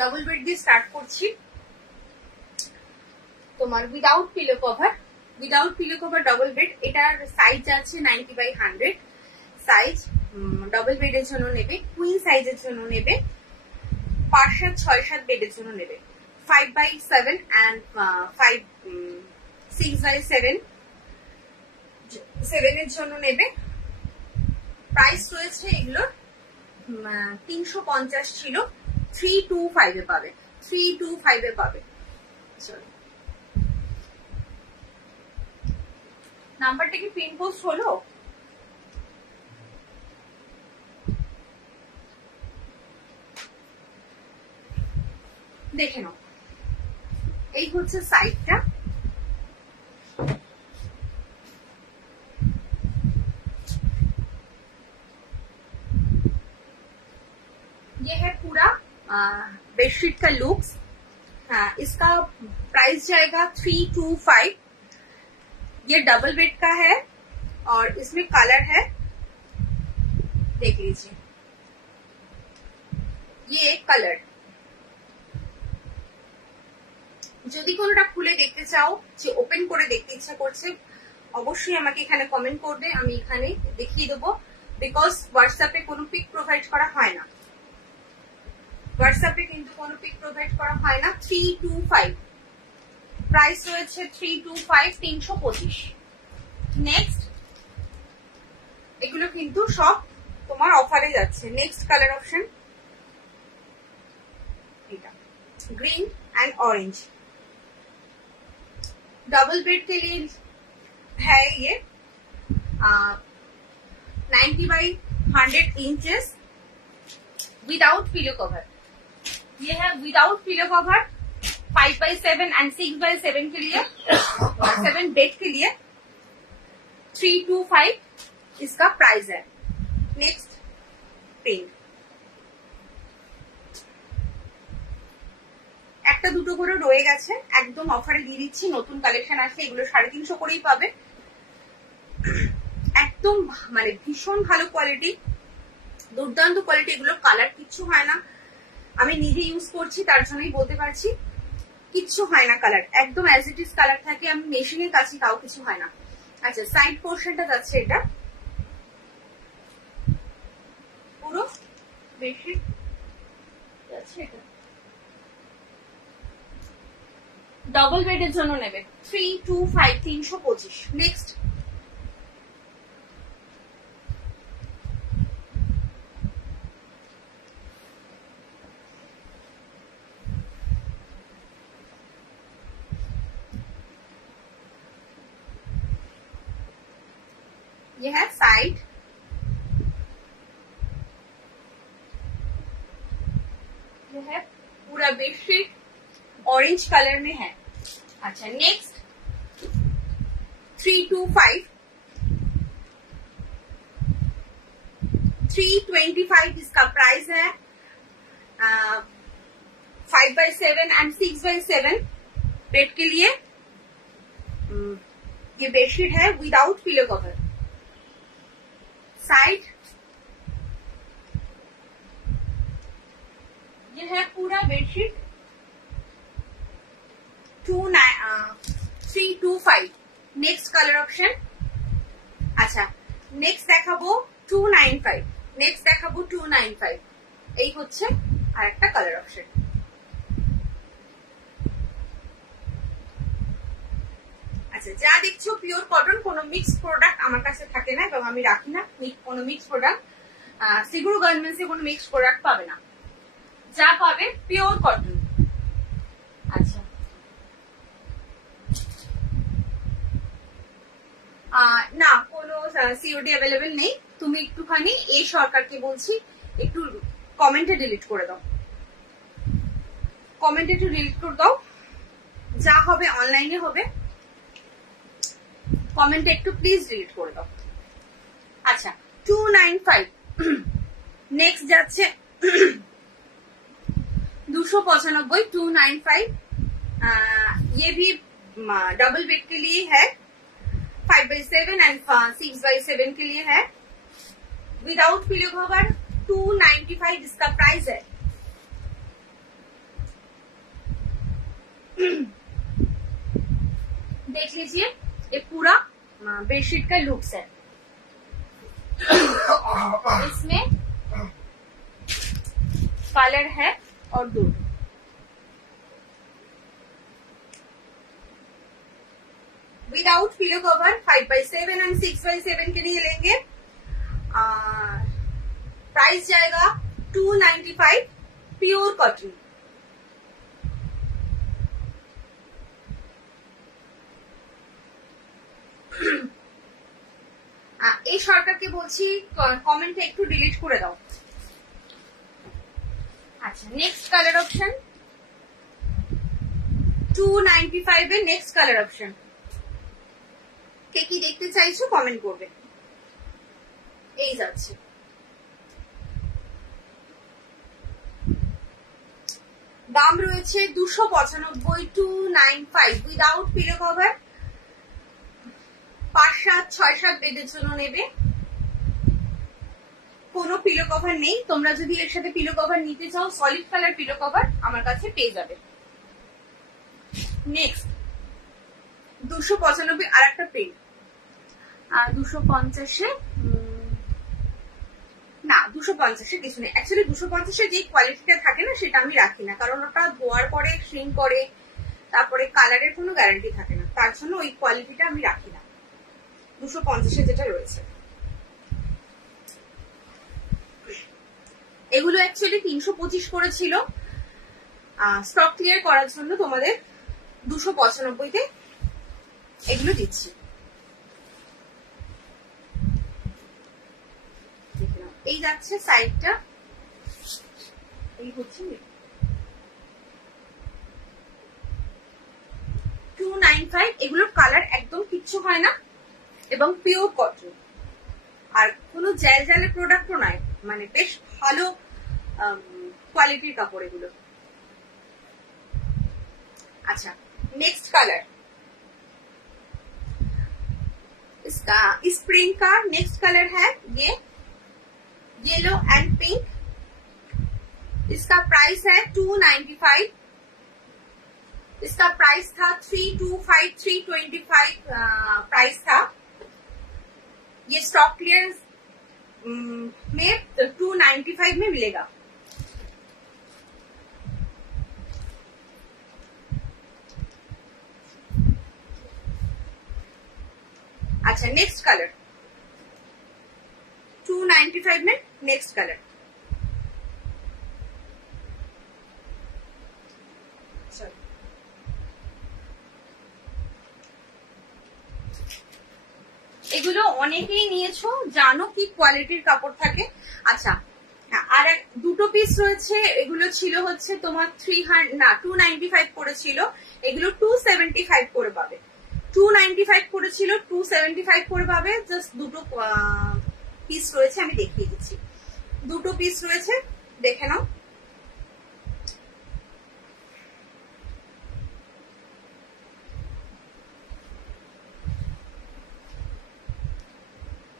Double bed দিয়ে start করছি। তোমার without pillow cover double bed. এটার সাইজ আছে 90/100 সাইজ। ডবল বেডের জন্য নেবে, কুইন সাইজের জন্য নেবে, 5-7 6-7 বেডের জন্য নেবে, 5/7 and 6/7 এর জন্য নেবে। প্রাইস রয়েছে এগুলোর 350 ছিল, 325 এ পাবে, 325 এ পাবে। নাম্বারটা কি পিন পোস্ট হলো? দেখে নাও। এই হচ্ছে সাইডটা। ये है पूरा बेडशीट का लुक्स। हाँ, इसका प्राइस जाएगा 325। ये डबल बेड का है और इसमें कलर है, देख लीजिए, ये एक कलर। যদি কোনোটা খুলে দেখতে চাও, যে ওপেন করে দেখতে ইচ্ছা করছে, অবশ্যই আমাকে এখানে কমেন্ট করবে, আমি এখানে দেখিয়ে দেবো। বিকজ হোয়াটসঅ্যাপে কোনো পিক প্রোভাইড করা হয় না, হোয়াটসঅ্যাপে কিন্তু কোনো পিক প্রোভাইড করা হয় না। 325 প্রাইস রয়েছে, 325, 325। নেক্সট, এগুলো কিন্তু সব তোমার অফারে যাচ্ছে। নেক্সট কালার অপশন এটা green and orange. Double bed के लिए है ये 90/100 इंचेस विदाउट पिलो कवर। ये है विदाउट पिलो कवर, 5/7 एंड 6/7 के लिए, 7 बेड के लिए 325 इसका प्राइस है। नेक्स्ट पिंक, একটা দুটো করে রয়ে গেছে, একদম অফারে দিয়ে দিচ্ছি। নতুন কালেকশন আসলে এগুলো 350 করেই পাবে। একদম মানে ভীষণ ভালো কোয়ালিটি, দুর্দান্ত কোয়ালিটি। এগুলো কালার কিচ্ছু হয় না, আমি নিজে ইউজ করছি তার জন্যই বলতে পারছি, কিচ্ছু হয় না কালার, একদম অ্যাজ ইট ইজ কালার থাকে। আমি মেশিনের কাছে তাও কিছু হয় না। আচ্ছা, সাইড পোর্শনটা যাচ্ছে এটা পুরো বেশি যাচ্ছে। এটা डबल बेड জন্য নেবে 325, 325। नेक्स्ट, ये है साइड। ये है पूरा बेडशीट ऑरेंज कलर में है। अच्छा, नेक्स्ट 325, 325 इसका प्राइस है। 5/7 एंड 6/7 बेड के लिए ये बेडशीट है विदाउट पिलो कवर। साइड ये है पूरा बेडशीट 325। Next colour option. अच्छा, नेक्स्ट দেখাবো 295। नेक्स्ट দেখাবো 295। এই হচ্ছে আরেকটা কালার অপশন। আচ্ছা, যা দেখছো পিওর কটন, কোনো মিক্স প্রোডাক্ট আমার কাছে থাকে না এবং আমি রাখি না কোনো মিক্স প্রোডাক্ট। সিগুরু গার্মেন্টসে কোনো মিক্স প্রোডাক্ট পাবে না, যা পাবে পিওর কটন। আচ্ছা, না কোনো সিওডি অ্যাভেলেবেল নেই। তুমি একটুখানি এই সরকারকে বলছি একটু কমেন্টে ডিলিট করে দাও, কমেন্টে একটু ডিলিট করে দাও, যা হবে অনলাইনে হবে, কমেন্টে একটু প্লিজ ডিলিট করে দাও। আচ্ছা, 295। नेक्स्ट যাচ্ছে 295, 295। ये भी डबल बेड के लिए है, 5/7 एंड 6/7 के लिए है, विदाउट पिलो कवर 295 इसका प्राइस है। देख लीजिए ये पूरा बेडशीट का लुक्स है। इसमें कलर है और दूध। Without pillow cover 5x7 and 6x7 के लिए लेंगे। प्राइस जाएगा 295 प्योर कॉटन। এই সরকারকে বলছি কমেন্টে একটু ডিলিট করে দাও। আচ্ছা নেক্সট কালার অপশন 295 এর নেক্সট কালার অপশন কে কি দেখতে চাইছো কমেন্ট করবে। এই যাচ্ছে দাম রয়েছে 295 295 উইদাউট পিলো কভার। 5-7-6-7 বেডের জন্য নেবে। কোনো পিলো কভার নেই, তোমরা যদি এর সাথে পিলো কভার নিতে চাও সলিড কালার পিলো কভার আমার কাছে পেয়ে যাবে। নেক্সট 295 আর একটা প্রিন্ট। 250 না 250 কিছু নেই। অ্যাকচুয়ালি 250 যে কোয়ালিটিটা থাকে না সেটা আমি রাখি না, কারণ ওটা ধোয়ার পরে শ্রিঙ্ক করে, তারপরে কালারের কোনো গ্যারান্টি থাকে না, তার জন্য ওই কোয়ালিটিটা আমি রাখি না। 250 যেটা রয়েছে এগুলো অ্যাকচুয়ালি 325 করেছিল, স্টক ক্লিয়ার করার জন্য তোমাদের 295 তে এগুলো দিচ্ছি। এই যাচ্ছে সাইডটা, এই হচ্ছে 295। এগুলোর কালার একদম কিচ্ছু হয় না এবং পিওর কটন, আর কোনো জ্যাল জ্যালের প্রোডাক্টও নয়, মানে বেশ ভালো কোয়ালিটির কাপড় এগুলো। अच्छा नेक्स्ट कलर इसका इस प्रिंट का नेक्स्ट कलर है ये येलो एंड पिंक। इसका प्राइस है 295। इसका प्राइस था 325 325 प्राइस था। ये स्टॉक क्लियरेंस में 295 में मिलेगा। अच्छा नेक्स्ट कलर 295 में नेक्स्ट कलर। এগুলো অনেকেই নিয়েছো, জানো কি কোয়ালিটির কাপড় থাকে। আচ্ছা আর দুটো পিস রয়েছে, এগুলো ছিল হচ্ছে তোমার 295 করেছিল, এগুলো 275 করে পাবে। 295 করেছিল 275 করে পাবে। জাস্ট দুটো পিস রয়েছে, আমি দেখিয়ে দিচ্ছি। দুটো পিস রয়েছে, দেখে নাও।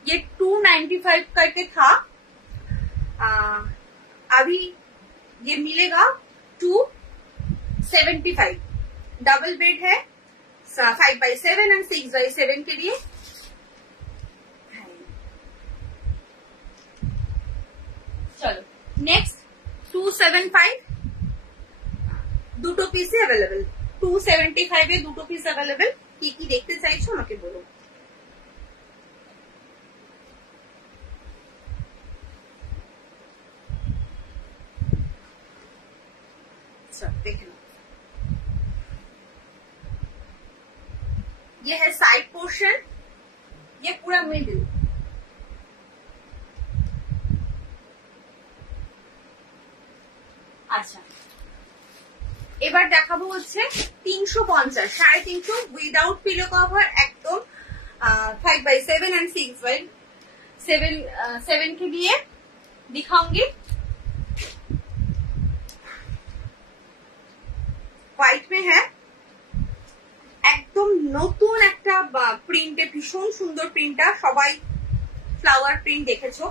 ये 295 करके था, अभी ये मिलेगा 275। डबल बेड है 5x7 एंड 6x7 के लिए। चलो नेक्स्ट 275 দুটো পিসই अवेलेबल। 275 এ দুটো পিস अवेलेबल। কি কি দেখতে চাইছো আমাকে বলো। देख लो ये है साइड पोर्शन, ये पूरा मिडिल। আচ্ছা এবার দেখাবো হচ্ছে 350 350 উইদাউট পিলো কভার, একদম 5x7 एंड 6x7 के लिए दिखाऊंगी। হোয়াইট মে হ্যাঁ, একদম নতুন একটা প্রিন্টে, ভীষণ সুন্দর প্রিন্টটা। সবাই ফ্লাওয়ার প্রিন্ট দেখেছো,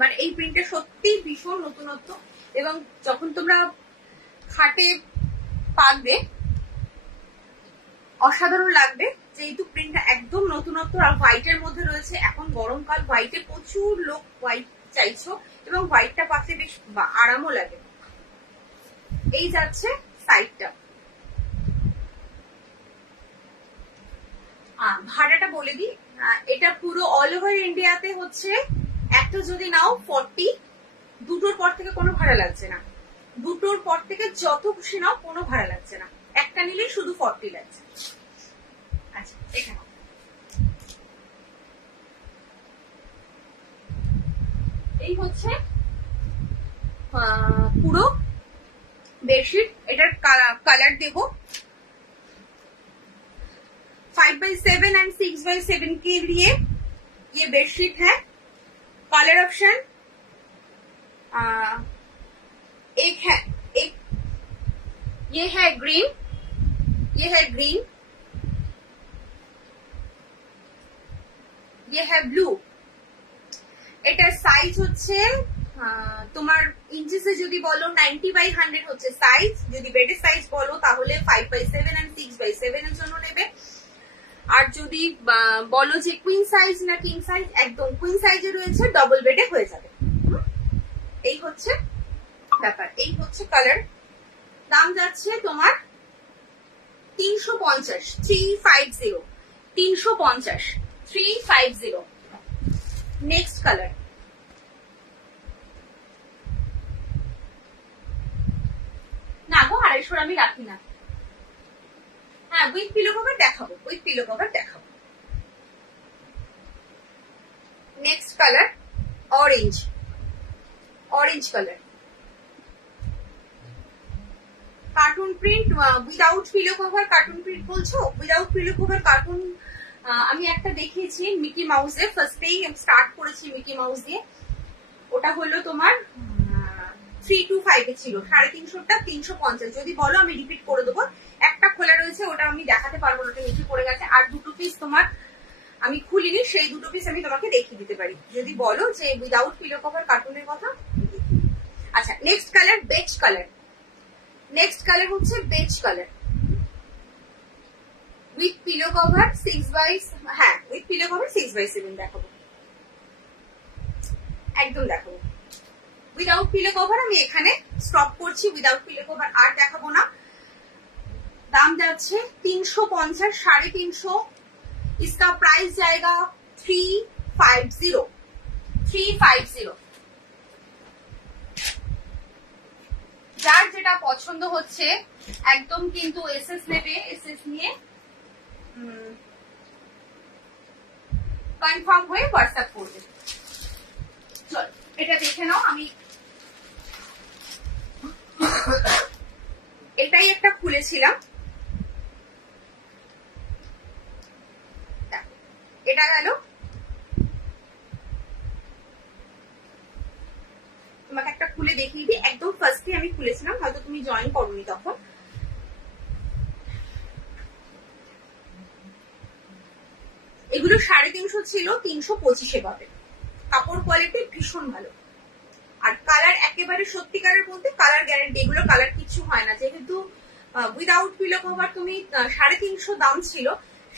মানে এই প্রিন্টটা সত্যি ভীষণ নতুনত্ব, এবং যখন তোমরা খাটে পাকবে অসাধারণ লাগবে, যেহেতু প্রিন্টটা একদম নতুনত্ব আর হোয়াইটের মধ্যে রয়েছে। এখন গরমকাল, হোয়াইটে প্রচুর লোক হোয়াইট চাইছো এবং হোয়াইটটা পাশে বেশ আরামও লাগে। এই যাচ্ছে সাইডটা। ভাড়াটা বলে দিই, এটা পুরো অল ওভার ইন্ডিয়াতে হচ্ছে একটা যদি নাও 40, দুটোর পর থেকে কোনো ভাড়া লাগছে না। দুটোর পর থেকে যত খুশি নাও কোনো ভাড়া লাগছে না, একটা নিলে শুধু 40 লাগছে। আচ্ছা, এখানে এই হচ্ছে পুরো বেডশিট। এটার colour Dev 5x7 and 6x7 के लिए ये बेडशीट है। कलर ऑप्शन एक है, एक ये है ग्रीन, ये है ग्रीन, ये है ब्लू। এটার সাইজ হচ্ছে তোমার ইঞ্চিসে যদি বলো 90/100 হচ্ছে সাইজ, যদি বেডের সাইজ বলো তাহলে 5x7 एंड 6x7 এর জন্য নেবে। আর যদি বলো যে কুইন সাইজ না কিং সাইজ, একদম কুইন সাইজে রয়েছে, ডবল বেডে হয়ে যাবে। এই হচ্ছে ব্যাপার, এই হচ্ছে কালার। দাম যাচ্ছে তোমার 350, 350, 350, 350। নেক্সট কালার, না গো 250 আমি রাখি না। হ্যাঁ, উইথ পিলো কভার দেখাবো, উইথ পিলো কভার দেখাবো। Next colour orange, orange colour, cartoon print without pillow cover. Cartoon print বলছো, উইদাউট পিলো কভার কার্টুন আমি একটা দেখিয়েছি মিকি মাউসে, ফার্স্টেই স্টার্ট করেছি মিকি মাউস দিয়ে। ওটা হলো তোমার 325 এ ছিল, 350টা 350। যদি বলো আমি রিপিট করে দেবো। একটা খোলা রয়েছে, ওটা আমি দেখাতে পারবো না, ওটা নিচে পড়ে গেছে। আর দুটো পিস তোমার আমি খুলিনি, সেই দুটো পিস আমি তোমাকে দেখিয়ে দিতে পারি যদি বলো যে উইদাউট পিলো কভার কার্টুনের কথা। আচ্ছা, next colour beige colour. Next colour হচ্ছে beige colour with pillow cover 6x, হ্যাঁ উইথ পিলো কভার 6x7 দেখাবো, একদম দেখাবো। উইদাউট পিলো কভার আমি এখানে স্টপ করছি, উইদাউট পিলো কভার আর দেখাবো না। दाम যাচ্ছে 350, 350। इसका प्राइस जाएगा 350, 350। যার যেটা পছন্দ হচ্ছে একদম কিন্তু এসএস নেবে, এসএস নিয়ে কনফার্ম হয়ে হোয়াটসঅ্যাপ করবে। চল এটা দেখে নাও। আমি এটাই একটা খুলেছিলাম, এটা গেল। তোমাকে একটা খুলে দেখিয়ে দিই, একদম ফার্স্টে আমি খুলেছিলাম, হয়তো তুমি জয়েন করোনি তখন। এগুলো 350 ছিল, 325 পাবে। কাপড় কোয়ালিটি ভীষণ ভালো, আর কালার একেবারে সত্যিকারের বলতে কালার গ্যারান্টি। এগুলো কালার কিছু হয় না, যেহেতু উইদাউট পিলো কভার তুমি 350 দাম ছিল,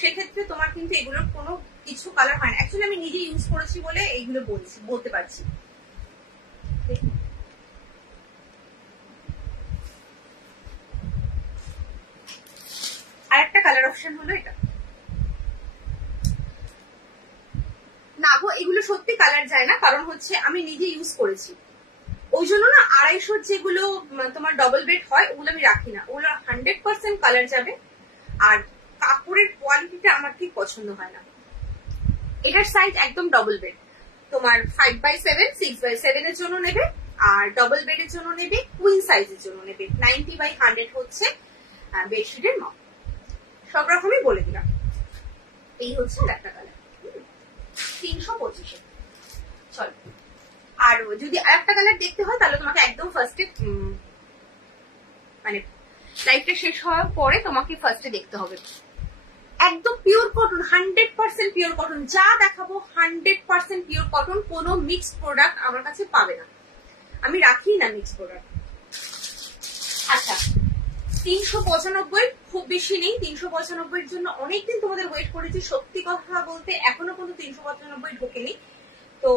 সেক্ষেত্রে তোমার কিন্তু এগুলোর কোনো কিছু কালার হয় না। অ্যাকচুয়ালি আমি নিজে ইউজ করেছি বলে এইগুলো বলতে পারছি। আর একটা কালার অপশন হলো এটা। না গো, এগুলো সত্যি কালার যায় না, কারণ হচ্ছে আমি নিজে ইউজ করেছি, ওই জন্য না 250 যেগুলো তোমার ডবল বেড হয় ওগুলো আমি রাখি না। ওগুলো 100% কালার যাবে, আর কাপড়ের কোয়ালিটিটা আমার ঠিক পছন্দ হয় না। এটার সাইজ একদম ডবল বেড, তোমার 5x7, 6x7 এর জন্য নেবে, আর ডবল বেডের জন্য নেবে, কুইন সাইজের জন্য নেবে। 90/100 হচ্ছে বেডশিটের মাপ। সব রকমই বলে দিলাম। এই হচ্ছে একটা কালার 325। চল, আর যদি আরেকটা কালার দেখতে হয় তাহলে তোমাকে একদম ফার্স্টে মানে লাইফটা শেষ হওয়ার পরে তোমাকে ফার্স্টে দেখতে হবে। একদম পিওর কটন, 100% পিওর কটন, যা দেখাবো 100% পিওর কটন। কোনো মিক্সড প্রোডাক্ট আমার কাছে পাবে না, আমি রাখি না মিক্সড প্রোডাক্ট। আচ্ছা, 395 খুব বেশি নেই, 395 জন্য অনেকদিন তোমাদের ওয়েট করেছি। সত্যি কথা বলতে এখনো কোনো 395 ঢোকেনি। তো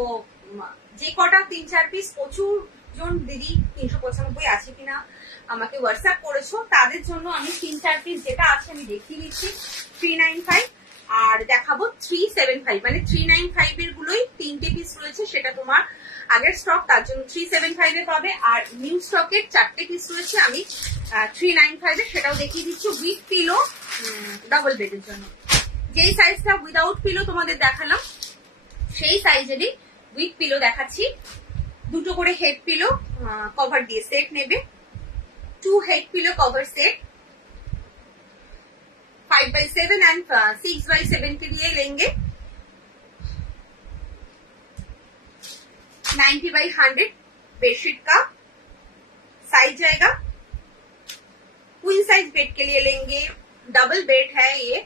যে কটা 3-4 পিস প্রচুর জন দিদি 395 আছে কিনা আমাকে হোয়াটসঅ্যাপ করেছো, তাদের জন্য আমি 3-4 পিস যেটা আছে আমি দেখিয়ে দিচ্ছি। 395 আর দেখাবো 375, মানে 395 এর গুলোই 3টে পিস রয়েছে, সেটা তোমার আগের স্টক, তার জন্য 375 এ পাবে। আর নিউ স্টকের 4টে পিস রয়েছে, আমি 395 এ সেটাও দেখিয়ে দিচ্ছি। উইথ পিলো ডাবল বেডের জন্য যেই সাইজটা উইদাউট পিলো তোমাদের দেখালাম, সেই সাইজেরই উইথ পিলো দেখাচ্ছি। দুটো করে হেড পিলো কভার দিয়ে সেট নেবে, 2 head pillow cover set 5x7 and 6x7 के लिए लेंगे। 90/100 बेडशीट का साइज जाएगा। क्वीन साइज बेड के लिए लेंगे, डबल बेड है ये,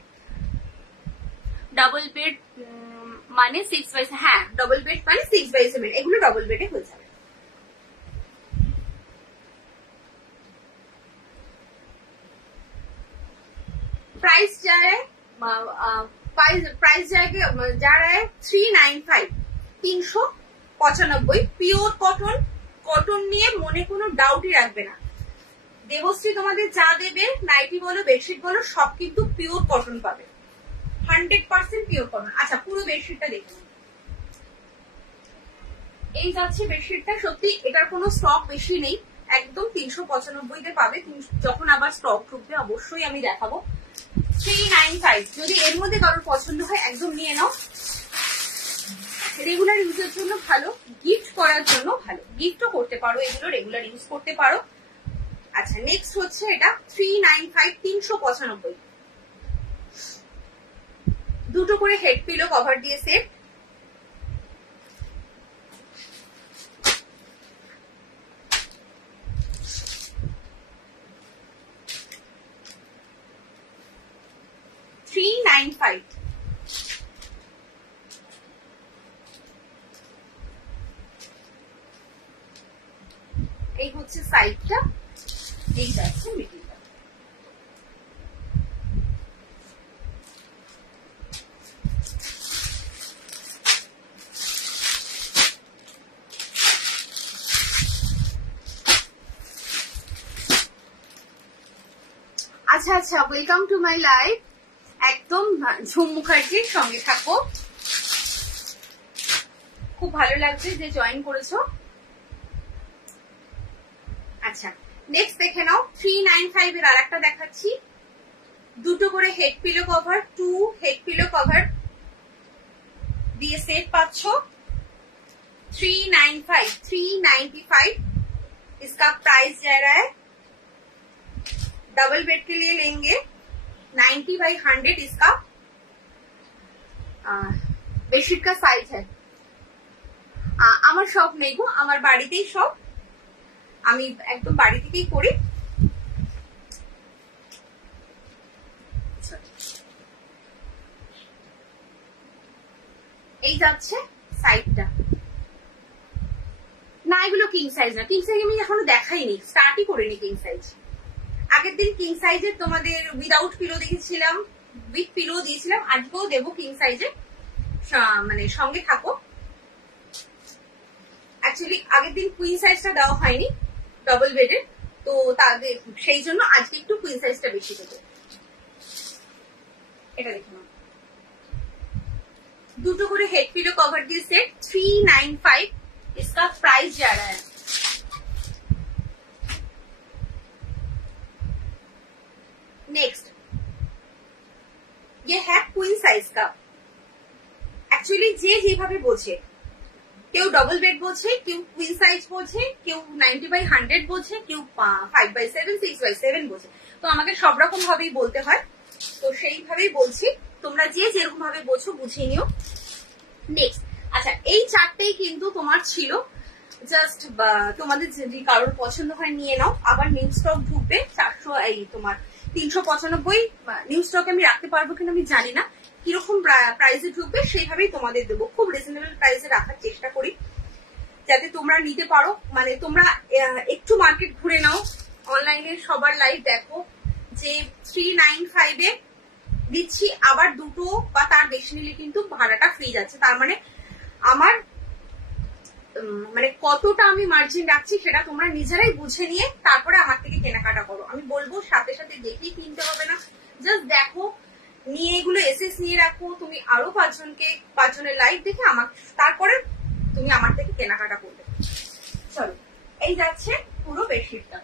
डबल बेड माने 6x, हाँ डबल बेड माने 6x7, এগুলো ডবল বেডে হয়ে যাবে। प्राइस जा रहा है प्राइस जा रहा है 395, 395 পিওর কটন। কটন নিয়ে মনে কোনো ডাউটই রাখবে না। দেবশ্রী তোমাদের যা দেবে নাইটি বলো বেডশিট বলো সব কিন্তু পিওর কটন পাবে, 100% পিওর কটন। আচ্ছা পুরো বেডশিটটা দেখুন, এই যাচ্ছে বেডশিটটা। সত্যি এটার কোনো স্টক বেশি নেই, একদম 395 তে পাবে। যখন আবার স্টক ঢুকবে অবশ্যই আমি দেখাবো। 395 যদি এর মধ্যে কারোর পছন্দ হয় একদম নিয়ে নাও। রেগুলার ইউজের জন্য ভালো, গিফট করার জন্য ভালো, গিফটও করতে পারো, এগুলো রেগুলার ইউজ করতে পারো। আচ্ছা নেক্সট হচ্ছে এটা 395, 395 দুটো করে হেড পিলো কভার দিয়ে সেট, $395। এই হচ্ছে সাইডটা, এই যাচ্ছে মিডিলটা। আচ্ছা আচ্ছা, ওয়েলকাম টু মাই লাইভ। একদম ঝুম মুখার্জির সঙ্গে থাকো, খুব ভালো লাগছে যে জয়েন করেছো। আচ্ছা নেক্সট দেখে নাও, 395 এর আর একটা দেখাচ্ছি। দুটো করে head pillow cover, 2 head pillow cover দিয়ে সেট পাচ্ছ। 395 इसका प्राइस जा रहा है। डबल बेड के लिए लेंगे, 90/100 इसका बेडशीट का साइज है। আমার শপ নেই গো, আমার বাড়িতেই সব, আমি একদম বাড়ি থেকেই করি। এই যাচ্ছে সাইডটা। না এগুলো কিং সাইজ না, কিং সাইজ আমি এখনো দেখাইনি, স্টার্টই করিনি কিং সাইজ। আগের দিন কিং সাইজের তোমাদের উইদাউট পিলো দেখেছিলাম, উইথ পিলো দিয়েছিলাম, আজকেও দেবো কিং সাইজে, মানে সঙ্গে থাকো। অ্যাকচুয়ালি আগের দিন কুইন সাইজটা দেওয়া হয়নি ডবল বেডের, তো তাদের সেই জন্য আজকে একটু কুইন সাইজটা বেশি দেবো। এটা দেখে নাও, দুটো করে হেড পিলো কভার দিয়ে সেট, 395 इसका प्राइस जा रहा है। नेक्स्ट ये है क्वीन साइज का। एक्चुअली যে যেভাবে বোঝে, কেউ ডবল বেড বোঝে, কেউ কুইন সাইজ বোঝে, কেউ 90/100 বোঝে, কেউ 5x7 6x7 বোঝে। তো আমাকে সব রকম ভাবেই বলতে হয়, তো সেইভাবেই বলছি, তোমরা যে যেরকম ভাবে বোঝো বুঝিয়ে নিও। নেক্সট আচ্ছা এই চারটেই কিন্তু তোমার ছিল, জাস্ট তোমাদের যদি কারোর পছন্দ হয় নিয়ে নাও। আবার নিউ স্টক ঢুকবে 400, এই তোমার 395 নিউ স্টক আমি রাখতে পারবো কিনা আমি জানি না, কিরকম প্রাইসে ঢুকবে সেইভাবেই তোমাদের দেবো। খুব রিজনেবল প্রাইসে রাখার চেষ্টা করি যাতে তোমরা নিতে পারো, মানে তোমরা একটু মার্কেট ঘুরে নাও, অনলাইনে সবার লাইভ দেখো যে 395 এ দিচ্ছি, আবার দুটো বা তার বেশি নিলে কিন্তু ভাড়াটা ফ্রি যাচ্ছে। তার মানে আমার মানে কতটা আমি মার্জিন রাখছি সেটা তোমরা নিজেরাই বুঝে নিয়ে তারপরে আমার থেকে কেনাকাটা করো। আমি বলবো সাথে সাথে দেখেই কিনতে হবে না, জাস্ট দেখো, নিয়ে এগুলো এসএস নিয়ে রাখো। তুমি আরো 5 জনের লাইভ দেখে আমার তারপরে তুমি আমার থেকে কেনাকাটা করবে। চলো, এই যাচ্ছে পুরো বেডশিটটা।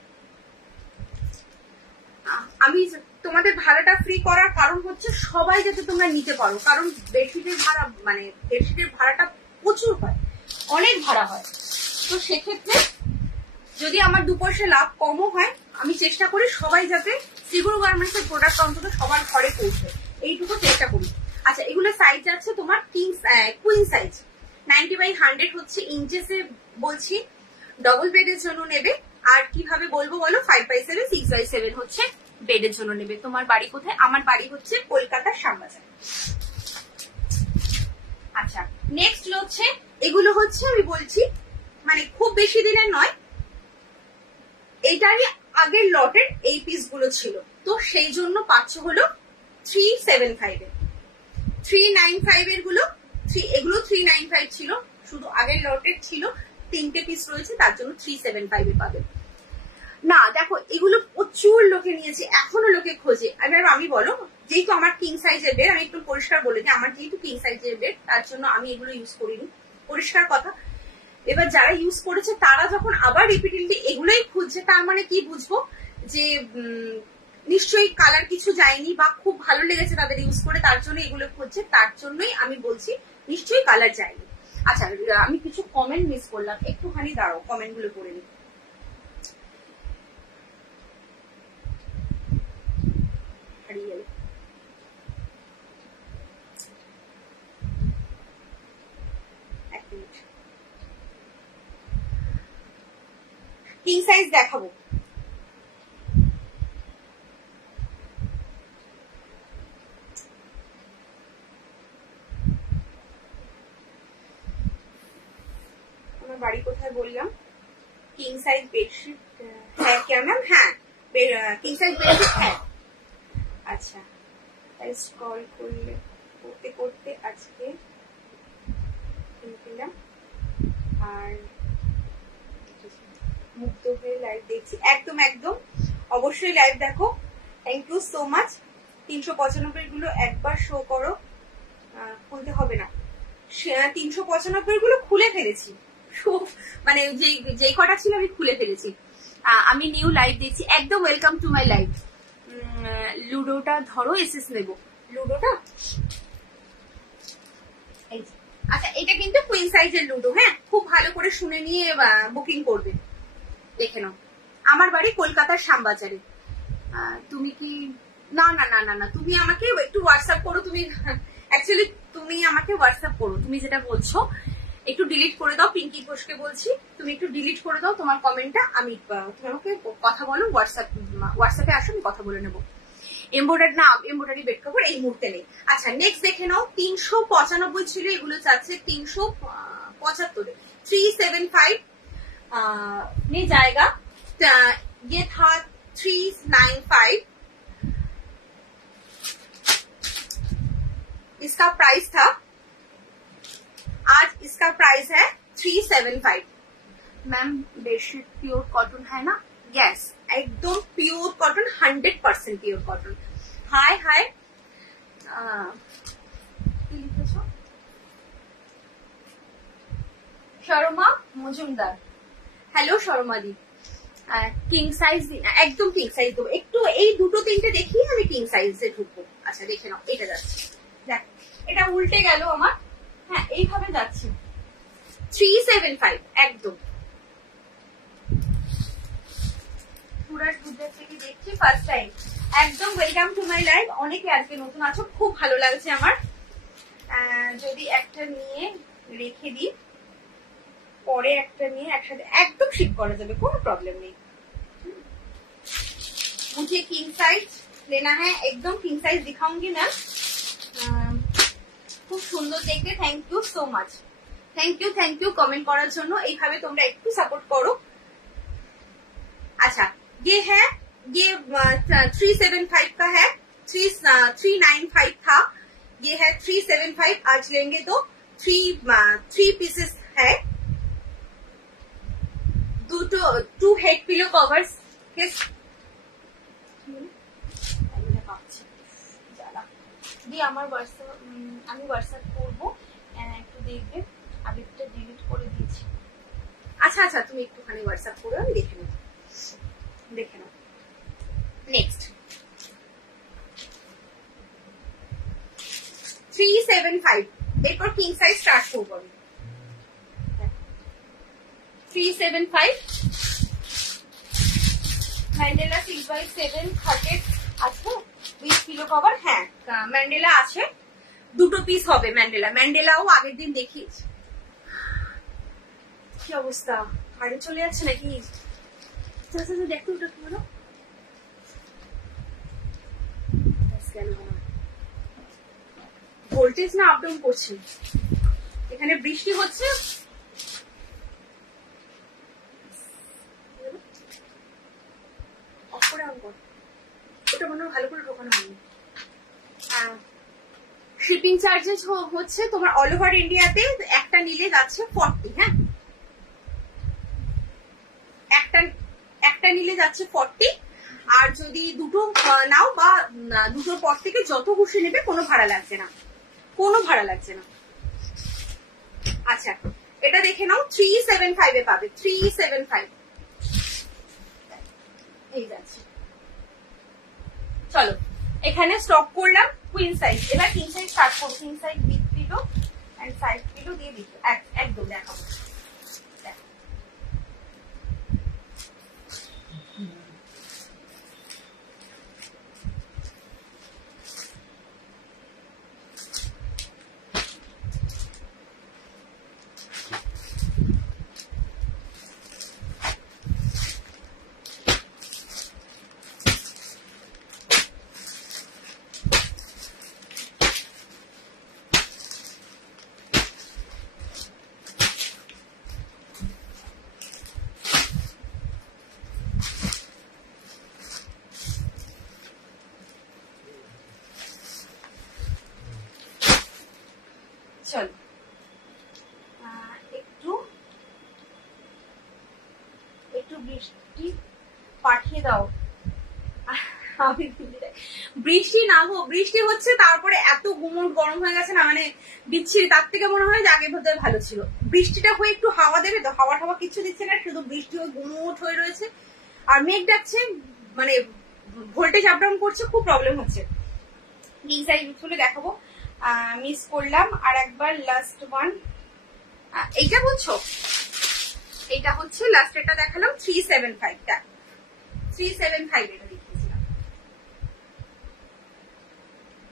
আমি তোমাদের ভাড়াটা ফ্রি করার কারণ হচ্ছে সবাই যাতে তোমরা নিতে পারো, কারণ বেডশিটের ভাড়া মানে বেডশিটের ভাড়াটা প্রচুর হয়, অনেক ভাড়া হয়। তো সেক্ষেত্রে যদি আমার 2 পয়সা লাভ কমও হয়, আমি চেষ্টা করি সবাই যাতে শ্রীগুরু গার্মেন্টস এর প্রোডাক্ট অন্তত সবার ঘরে পৌঁছে, এইটুকু চেষ্টা করি। আচ্ছা, এগুলো সাইজ আছে তোমার কুইন সাইজ, 90/100 হচ্ছে ইঞ্চেসে বলছি। ডবল বেডের জন্য নেবে। আর কিভাবে বলবো বলো, 5/7 6/7 হচ্ছে বেডের জন্য নেবে। তোমার বাড়ি কোথায়? আমার বাড়ি হচ্ছে কলকাতার শ্যামবাজার। আচ্ছা, নেক্সট হচ্ছে এগুলো হচ্ছে আমি বলছি মানে খুব বেশি দিনের নয়, এইটারই আগের লটের এই পিস গুলো ছিল, তো সেই জন্য পাচ্ছ হলো 375 এর। 395 এর গুলো এগুলো 395 ছিল, শুধু আগের লটের ছিল 3টে পিস রয়েছে, তার জন্য 375 এ পাবে। না দেখো, এগুলো প্রচুর লোকে নিয়েছে, এখনো লোকে খোঁজে। আমি বলো, যেহেতু আমার কিং সাইজের বেড, আমি একটু পরিষ্কার বলে দিই, আমার যেহেতু কিং সাইজের বেড তার জন্য আমি এগুলো ইউজ করিনি, পরিষ্কার কথা। এবার যারা ইউজ করেছে তারা যখন আবার রিপিটেডলি এগুলোই খুঁজছে, তার মানে কি বুঝবো যে নিশ্চয়ই কালার কিছু যায়নি বা খুব ভালো লেগেছে তাদের ইউজ করে, তার জন্য এগুলো খুঁজছে। তার জন্যই আমি বলছি নিশ্চয়ই কালার যায়নি। আচ্ছা, আমি কিছু কমেন্ট মিস করলাম, একটুখানি দাঁড়াও, কমেন্ট গুলো পড়ে নিই। কিং সাইজ দেখাবো। আমার বাড়ি কোথায় বললাম? কিং সাইজ বেডশিট হ্যাঁ क्या मैम? হ্যাঁ, কিং সাইজ বেডশিট হ্যাঁ। আচ্ছা, স্ক্রল করতে করতে আজকে কিনলাম আর মুক্ত হয়ে লাইভ দেখছি। একদম একদম অবশ্যই লাইভ দেখো। Thank you so much. 395 গুলো একবার শো করো। খুলতে হবে না, 395 গুলো খুলে ফেলেছি, মানে যেই কটা ছিল আমি খুলে ফেলেছি। আমি নিউ লাইভ দেখছি। একদম ওয়েলকাম টু মাই লাইভ। লুডোটা ধরো, এসএস নেব লুডোটা। আচ্ছা, এটা কিন্তু কুইন সাইজের লুডো, হ্যাঁ, খুব ভালো করে শুনে নিয়ে বুকিং করবে। দেখে নাও, আমার বাড়ি কলকাতার শ্যামবাজারে। তুমি কি না না না না না তুমি আমাকে একটু হোয়াটসঅ্যাপ করো। তুমি অ্যাকচুয়ালি তুমি আমাকে হোয়াটসঅ্যাপ করো, তুমি যেটা বলছো একটু ডিলিট করে দাও। পিঙ্কি ঘোষকে বলছি তুমি একটু ডিলিট করে দাও তোমার কমেন্টটা। আমি তুমি আমাকে কথা বলো, হোয়াটসঅ্যাপে আসো, আমি কথা বলে নেবো। এমব্রয়ডারি বেড কভার এই মুহূর্তে নেই। আচ্ছা, নেক্সট দেখে নাও। 395 ছিল, এগুলো চাচ্ছে 375। 375 नहीं जाएगा। ये था 395, इसका प्राइस था, आज इसका प्राइस है 375। मैम बेडशीट प्योर कॉटन है ना? यस, एकदम प्योर कॉटन, 100% प्योर कॉटन। हाय हाय, শর্মা মজুমদার, হ্যালো শর্মা দি। কিং সাইজ একদম কিং সাইজ দেবো। একটু এই দুটো তিনটে দেখি, আমি কিং সাইজে ঢুকবো। আচ্ছা, দেখে নাও, এটা যাচ্ছে, দেখ এটা উল্টে গেল আমার, হ্যাঁ এইভাবে যাচ্ছে। 375 একদম। পুরার গুজরাট থেকে দেখছি ফার্স্ট টাইম। একদম ওয়েলকাম টু মাই লাইভ। অনেকে আজকে নতুন আছো, খুব ভালো লাগছে আমার। যদি একটা নিয়ে রেখে দিই, পরে একটা নিয়ে একসাথে একদম শিপ করা যাবে, কোনো প্রবলেম নেই। मुझे किंग साइज लेना है, एकदम किंग साइज दिखाऊंगी मैम। খুব সুন্দর দেখতে। Thank you so much, thank you comment করার জন্য। এইভাবে তোমরা একটু সাপোর্ট করো। আচ্ছা, ये है, ये 375 का है, 395 था, ये है 375। आज लेंगे तो 3 पीसेस है। 2 হেড পিলো কভারস দিয়ে আমার হোয়াটসঅ্যাপ, আমি হোয়াটসঅ্যাপ করবো, একটু দেখবে। আবেগটা ডিলিট করে দিয়েছি। আচ্ছা আচ্ছা, তুমি একটুখানি হোয়াটসঅ্যাপ করো, আমি দেখে নেব, দেখে নাও। নেক্সট 375, এরপর কিং সাইজ স্টার্ট করবো আমি। 375 ম্যান্ডেলা 6x7 খাটের আছে 20 কিলো কভার। হ্যাঁ, ম্যান্ডেলা আছে, 2 পিস হবে ম্যান্ডেলা। ম্যান্ডেলাও আগের দিন দেখিয়েছি। কি অবস্থা, হাড়ে চলে যাচ্ছে নাকি? দেখো ওটা কি হলো, ভোল্টেজ না আপ ডাউন করছে, এখানে বৃষ্টি হচ্ছে। ওটা মনে ভালো করে ঢোকানো হয়নি। শিপিং চার্জেস হচ্ছে তোমার অল ওভার ইন্ডিয়াতে একটা নিলে যাচ্ছে 40। হ্যাঁ, একটা নিলে যাচ্ছে 40। আর যদি দুটো নাও বা দুটোর পর থেকে যত খুশি নেবে কোনো ভাড়া লাগছে না, কোনো ভাড়া লাগছে না। আচ্ছা, এটা দেখে নাও 375 এ পাবে, 375 এই যাচ্ছে। চলো, এখানে স্টপ করলাম কুইন সাইজ। এবার কিং সাইজ স্টার্ট করবো। King size with pillow and side pillow দিয়ে দিচ্ছি, একদম দেখাবো। চলো, একটু বৃষ্টি পাঠিয়ে দাও। বৃষ্টি না গো, বৃষ্টি হচ্ছে, তারপরে এত গুমোট গরম হয়ে গেছে না, মানে বিচ্ছিরি। তার থেকে মনে হয় যে আগে বোধহয় ভালো ছিল। বৃষ্টিটা হয়ে একটু হাওয়া দেবে তো, হাওয়া টাওয়া কিছু দিচ্ছে না, শুধু বৃষ্টি হয়ে গুমোট হয়ে রয়েছে আর মেঘ ডাকছে, মানে ভোল্টেজ আপ ডাউন করছে, খুব প্রবলেম হচ্ছে। কিং সাইজ খুলে দেখাবো, মিস করলাম। আর একবার লাস্ট ওয়ান, এইটা বলছো, এইটা হচ্ছে লাস্ট, এটা দেখালাম 375 টা, 375 এটা দেখিয়েছিলাম।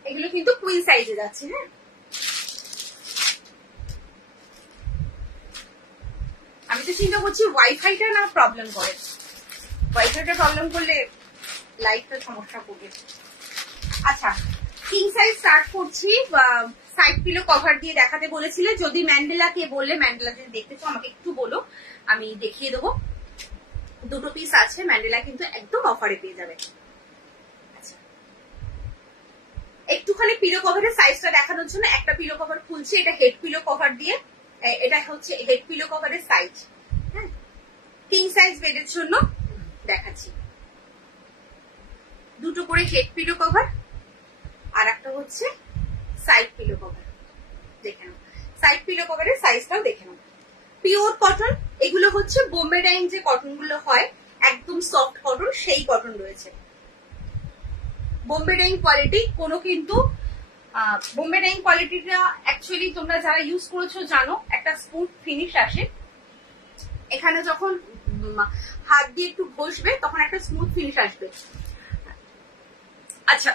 এগুলো কিন্তু কুইন সাইজে যাচ্ছে। হ্যাঁ, আমি তো চিন্তা করছি ওয়াইফাইটা না প্রবলেম করে, ওয়াইফাইটা প্রবলেম করলে লাইটটা সমস্যা করবে। আচ্ছা, কিং সাইজ স্টার্ট করছি। সাইড পিলো কভার দিয়ে দেখাতে বলেছিলে, যদি ম্যান্ডেলা কে বললে, ম্যান্ডেলা যদি দেখতে চাও আমাকে একটু বলো, আমি দেখিয়ে দেবো। 2 পিস আছে ম্যান্ডেলা, কিন্তু একদম অফারে পেয়ে যাবে। আচ্ছা, একটুখানি পিলো কভারের সাইজটা দেখানোর জন্য একটা পিলো কভার খুলছি। এটা হেড পিলো কভার দিয়ে, এটা হচ্ছে হেড পিলো কভারের সাইজ। হ্যাঁ, কিং সাইজ বেডের জন্য দেখাচ্ছি। 2 করে হেড পিলো কভার, আর একটা হচ্ছে সাইড পিলো কভার। দেখে নাও সাইড পিলো কভারের সাইজটাও দেখে নাও। পিওর কটন, এগুলো হচ্ছে বোম্বে ডাইং যে কটন গুলো হয়, একদম সফট কটন, সেই কটন রয়েছে। বোম্বে ডাইং কোয়ালিটি, কোনো কিন্তু বোম্বে ডাইং কোয়ালিটিটা অ্যাকচুয়ালি তোমরা যারা ইউজ করেছো জানো, একটা স্মুথ ফিনিশ আসে। এখানে যখন হাত দিয়ে একটু ঘষবে তখন একটা স্মুথ ফিনিশ আসবে। আচ্ছা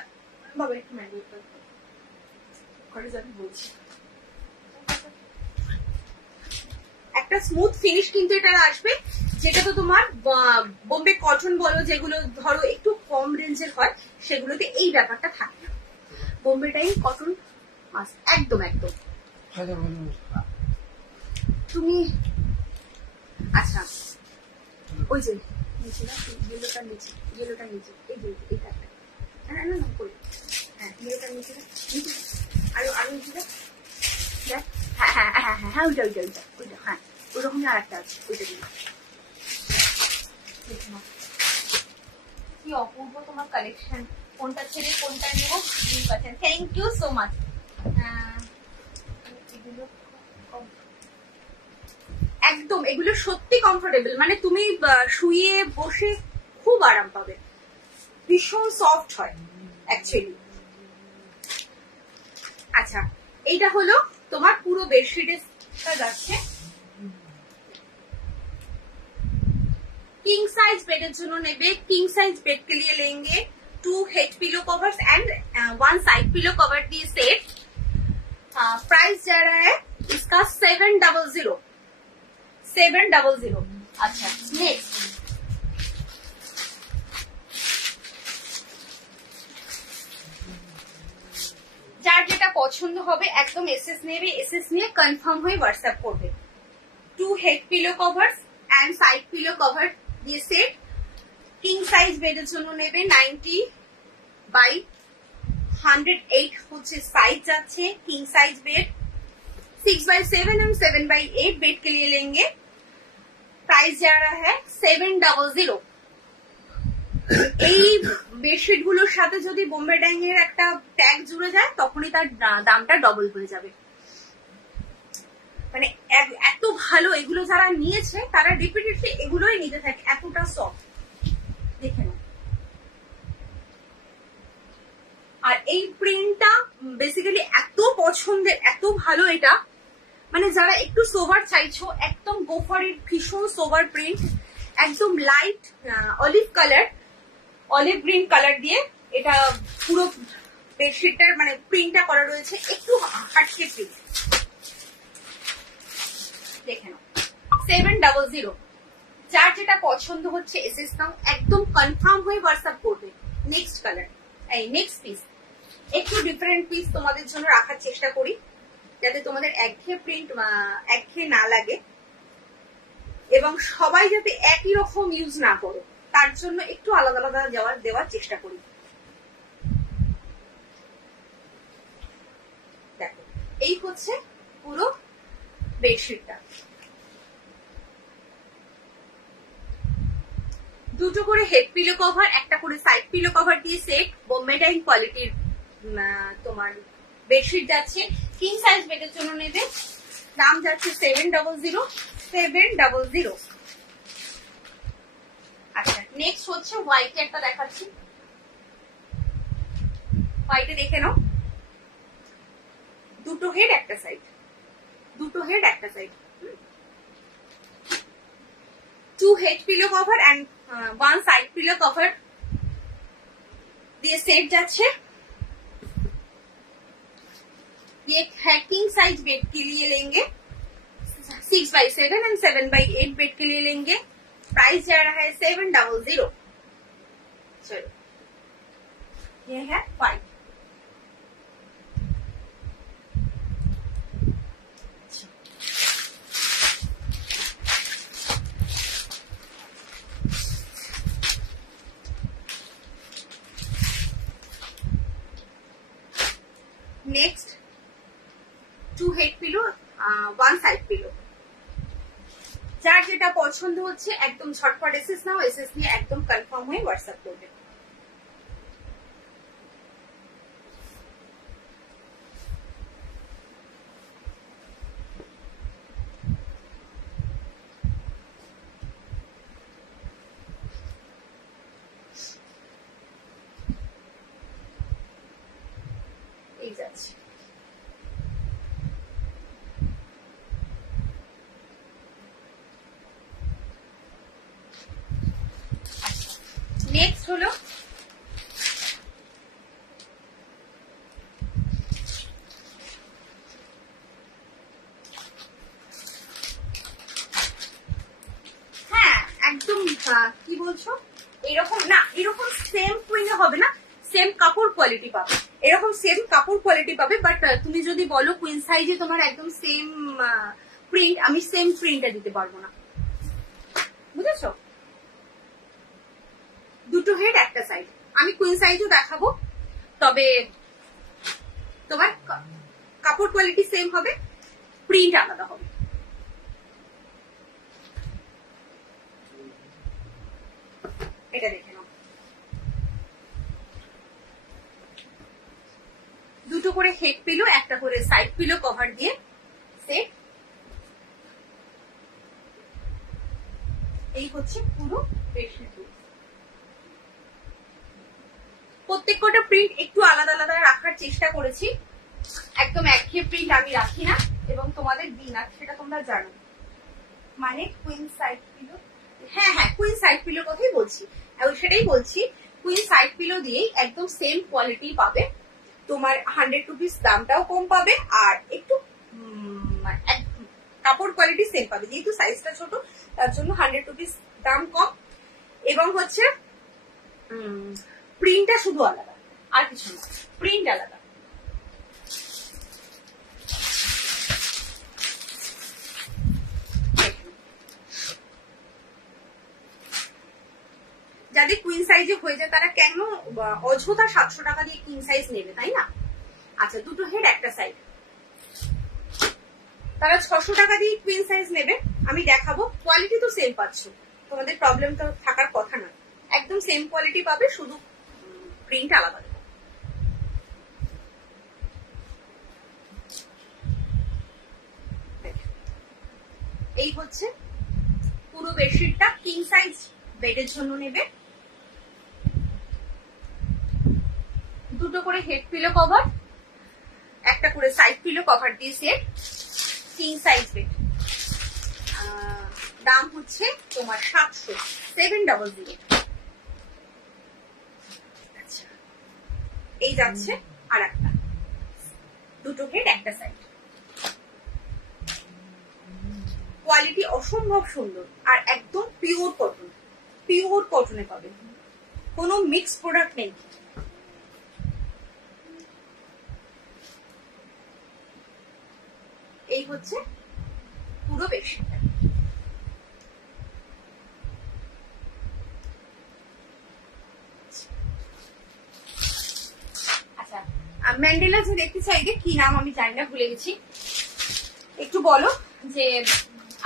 বাবা, একটু ম্যানেজ করে যাবি বলছি, একটা স্মুথ ফিনিশ কিন্তু এটা আসবে। যেটা তো তোমার বোম্বে কটন বলো, যেগুলো ধরো একটু কম রেঞ্জের হয়, সেগুলোতে এই ব্যাপারটা থাকে না। বোম্বে ডাইং কটন একদম একদম। তুমি আচ্ছা, ওই যে নিচে না, ইয়েলোটার নিচে, ইয়েলোটার নিচে, এই যে এটা না না না করে, হ্যাঁ ইয়েলোটার নিচে নিচে, আরো আরো নিচে দেখ, হ্যাঁ হ্যাঁ হ্যাঁ হ্যাঁ হ্যাঁ ওইটা ওইটা ওইটা ওইটা, হ্যাঁ ওইরকমই আর একটা আছে, ওইটা দিয়ে কি অপূর্ব তোমার কালেকশন। কোনটা ছেড়ে কোনটা নেব বুঝতে পারছেন। Thank you so much. একদম এগুলো সত্যি কমফোর্টেবল, মানে তুমি শুয়ে বসে খুব আরাম পাবে, ভীষণ সফট হয় অ্যাকচুয়ালি। আচ্ছা এইটা হলো তোমার পুরো বেডশিটের যাচ্ছে। किंग साइज बेड ने किंग साइज बेड के लिए लेंगे 2 head pillow covers and 1 side pillow cover the set. Price जा रहा है इसका 700। अच्छा नेक्स्ट যার যেটা পছন্দ হবে একদম এসএস নেবে, এসএস নিয়ে কনফার্ম হয়ে হোয়াটসঅ্যাপ করবে। 2 head pillow covers and side pillow cover দিয়ে সেট। কিং সাইজ বেডের জন্য নেবে 90 বাই 108 হচ্ছে साइज যাচ্ছে king size bed. 6 by 7 and 7 by 8 bed के लिए लेंगे। प्राइस जा रहा है 700। এই বেডশিট গুলোর সাথে যদি বোম্বে ড্যাং এর একটা ট্যাগ জুড়ে যায় তখনই তার দামটা ডবল হয়ে যাবে। মানে এত ভালো, এগুলো যারা নিয়েছে তারা রিপিটেডলি এগুলোই নিতে থাকে, এতটা সফট দেখে নাও। আর এই প্রিন্টটা বেসিক্যালি এত পছন্দের, এত ভালো এটা, মানে যারা একটু সোবার চাইছো একদম গোফারের ভীষণ সোবার প্রিন্ট, একদম light olive colour, olive green colour দিয়ে এটা পুরো বেডশিটটার মানে প্রিন্টটা করা রয়েছে, একটু হাটকে প্রিন্ট দেখে নাও। 700। যার যেটা পছন্দ হচ্ছে এসএস নাও, একদম কনফার্ম হয়ে হোয়াটসঅ্যাপ করবে। নেক্সট কালার, এই নেক্সট পিস একটু ডিফারেন্ট পিস তোমাদের জন্য রাখার চেষ্টা করি যাতে তোমাদের একঘেয়ে প্রিন্ট একঘেয়ে না লাগে এবং সবাই যাতে একই রকম ইউজ না করো, তার জন্য একটু আলাদা আলাদা দেওয়ার চেষ্টা করি। দেখো এই হচ্ছে পুরো বেডশিটটা। দুটো করে হেড পিলো কভার, একটা করে সাইড পিলো কভার দিয়ে সেট, বোম্বে ডাইং কোয়ালিটির তোমার বেডশিট যাচ্ছে। কিং সাইজ বেডের জন্য নেবে, দাম যাচ্ছে 700। আচ্ছা নেক্সট হচ্ছে হোয়াইটে একটা দেখাচ্ছি, হোয়াইটে দেখে নাও। দুটো হেড একটা সাইড, দুটো হেড একটা side, 2 head pillow cover and 1 side pillow cover দিয়ে সেট যাচ্ছে। ये है किंग साइज बेड के लिए लेंगे, 6 बाई 7 एंड 7 बाई 8 बेड के लिए लेंगे। प्राइस जा रहा है 700। चलो ये है white. Next 2 head pillow 1 side pillow. যার যেটা পছন্দ হচ্ছে একদম ঝটপট এসএস নাও, এসএস নিয়ে একদম কনফার্ম হয়ে হোয়াটসঅ্যাপ করবে। এই যাচ্ছে নেক্সট হলো হ্যাঁ একদম কি বলছো, এরকম না, এরকম সেম প্রিন্ট হবে না, সেম কাপড় কোয়ালিটি পাবে, এরকম সেম কাপড় কোয়ালিটি পাবে। বাট তুমি যদি বলো কুইন সাইজে তোমার একদম সেম প্রিন্ট, আমি সেম প্রিন্টটা দিতে পারবো না, বুঝেছো? দুটো হেড একটা সাইড। আমি কুইন সাইজও দেখাবো, তবে তোমার কাপড় কোয়ালিটি সেম হবে, প্রিন্ট আলাদা হবে। এটা দেখে নাও, দুটো করে হেড পিলো, একটা করে সাইড পিলো কভার দিয়ে সেট। এই হচ্ছে পুরো বেডশিট। প্রত্যেক কটা প্রিন্ট একটু আলাদা আলাদা রাখার চেষ্টা করেছি, একদম একঘেয়ে প্রিন্ট আমি রাখি না এবং তোমাদের দিই না, সেটা তোমরা জানো। মানে কুইন সাইড পিলো, হ্যাঁ হ্যাঁ কুইন সাইড পিলোর কথাই বলছি, সেটাই বলছি। কুইন সাইড পিলো দিয়েই একদম সেম কোয়ালিটি পাবে, তোমার 100 রুপিস দামটাও কম পাবে, আর একটু কাপড় কোয়ালিটি সেম পাবে। যেহেতু সাইজটা ছোট তার জন্য 100 রুপিস দাম কম, এবং হচ্ছে প্রিন্টটা শুধু আলাদা, আর কিছু না, প্রিন্ট আলাদা। যাদের কুইন সাইজে হয়ে যায় তারা কেন অযথা 700 টাকা দিয়ে কিং সাইজ নেবে, তাই না? আচ্ছা, দুটো হেড একটা সাইড, তারা 600 টাকা দিয়ে কুইন সাইজ নেবে। আমি দেখাবো, কোয়ালিটি তো সেম পাচ্ছ, তোমাদের প্রবলেম তো থাকার কথা না, একদম সেম কোয়ালিটি পাবে, শুধু প্রিন্ট আলাদা। এই হচ্ছে পুরো বেডশিটটা, কিং সাইজ বেডের জন্য নেবে। দুটো করে হেড পিলো কভার, একটা করে সাইড পিলো কভার দিয়ে সেট, কিং সাইজ বেড। দাম হচ্ছে তোমার 700। আচ্ছা, এই যাচ্ছে আর একটা, দুটো হেড একটা সাইড। কোয়ালিটি অসম্ভব সুন্দর, আর একদম পিওর কটন, পিওর কটনে পাবে, কোনো মিক্স প্রোডাক্ট নেই। এই হচ্ছে পুরো বেডশিটটা। আচ্ছা, ম্যান্ডেলা যে দেখতে চাইবে, কি নাম আমি জানি না, ভুলে গেছি, একটু বলো যে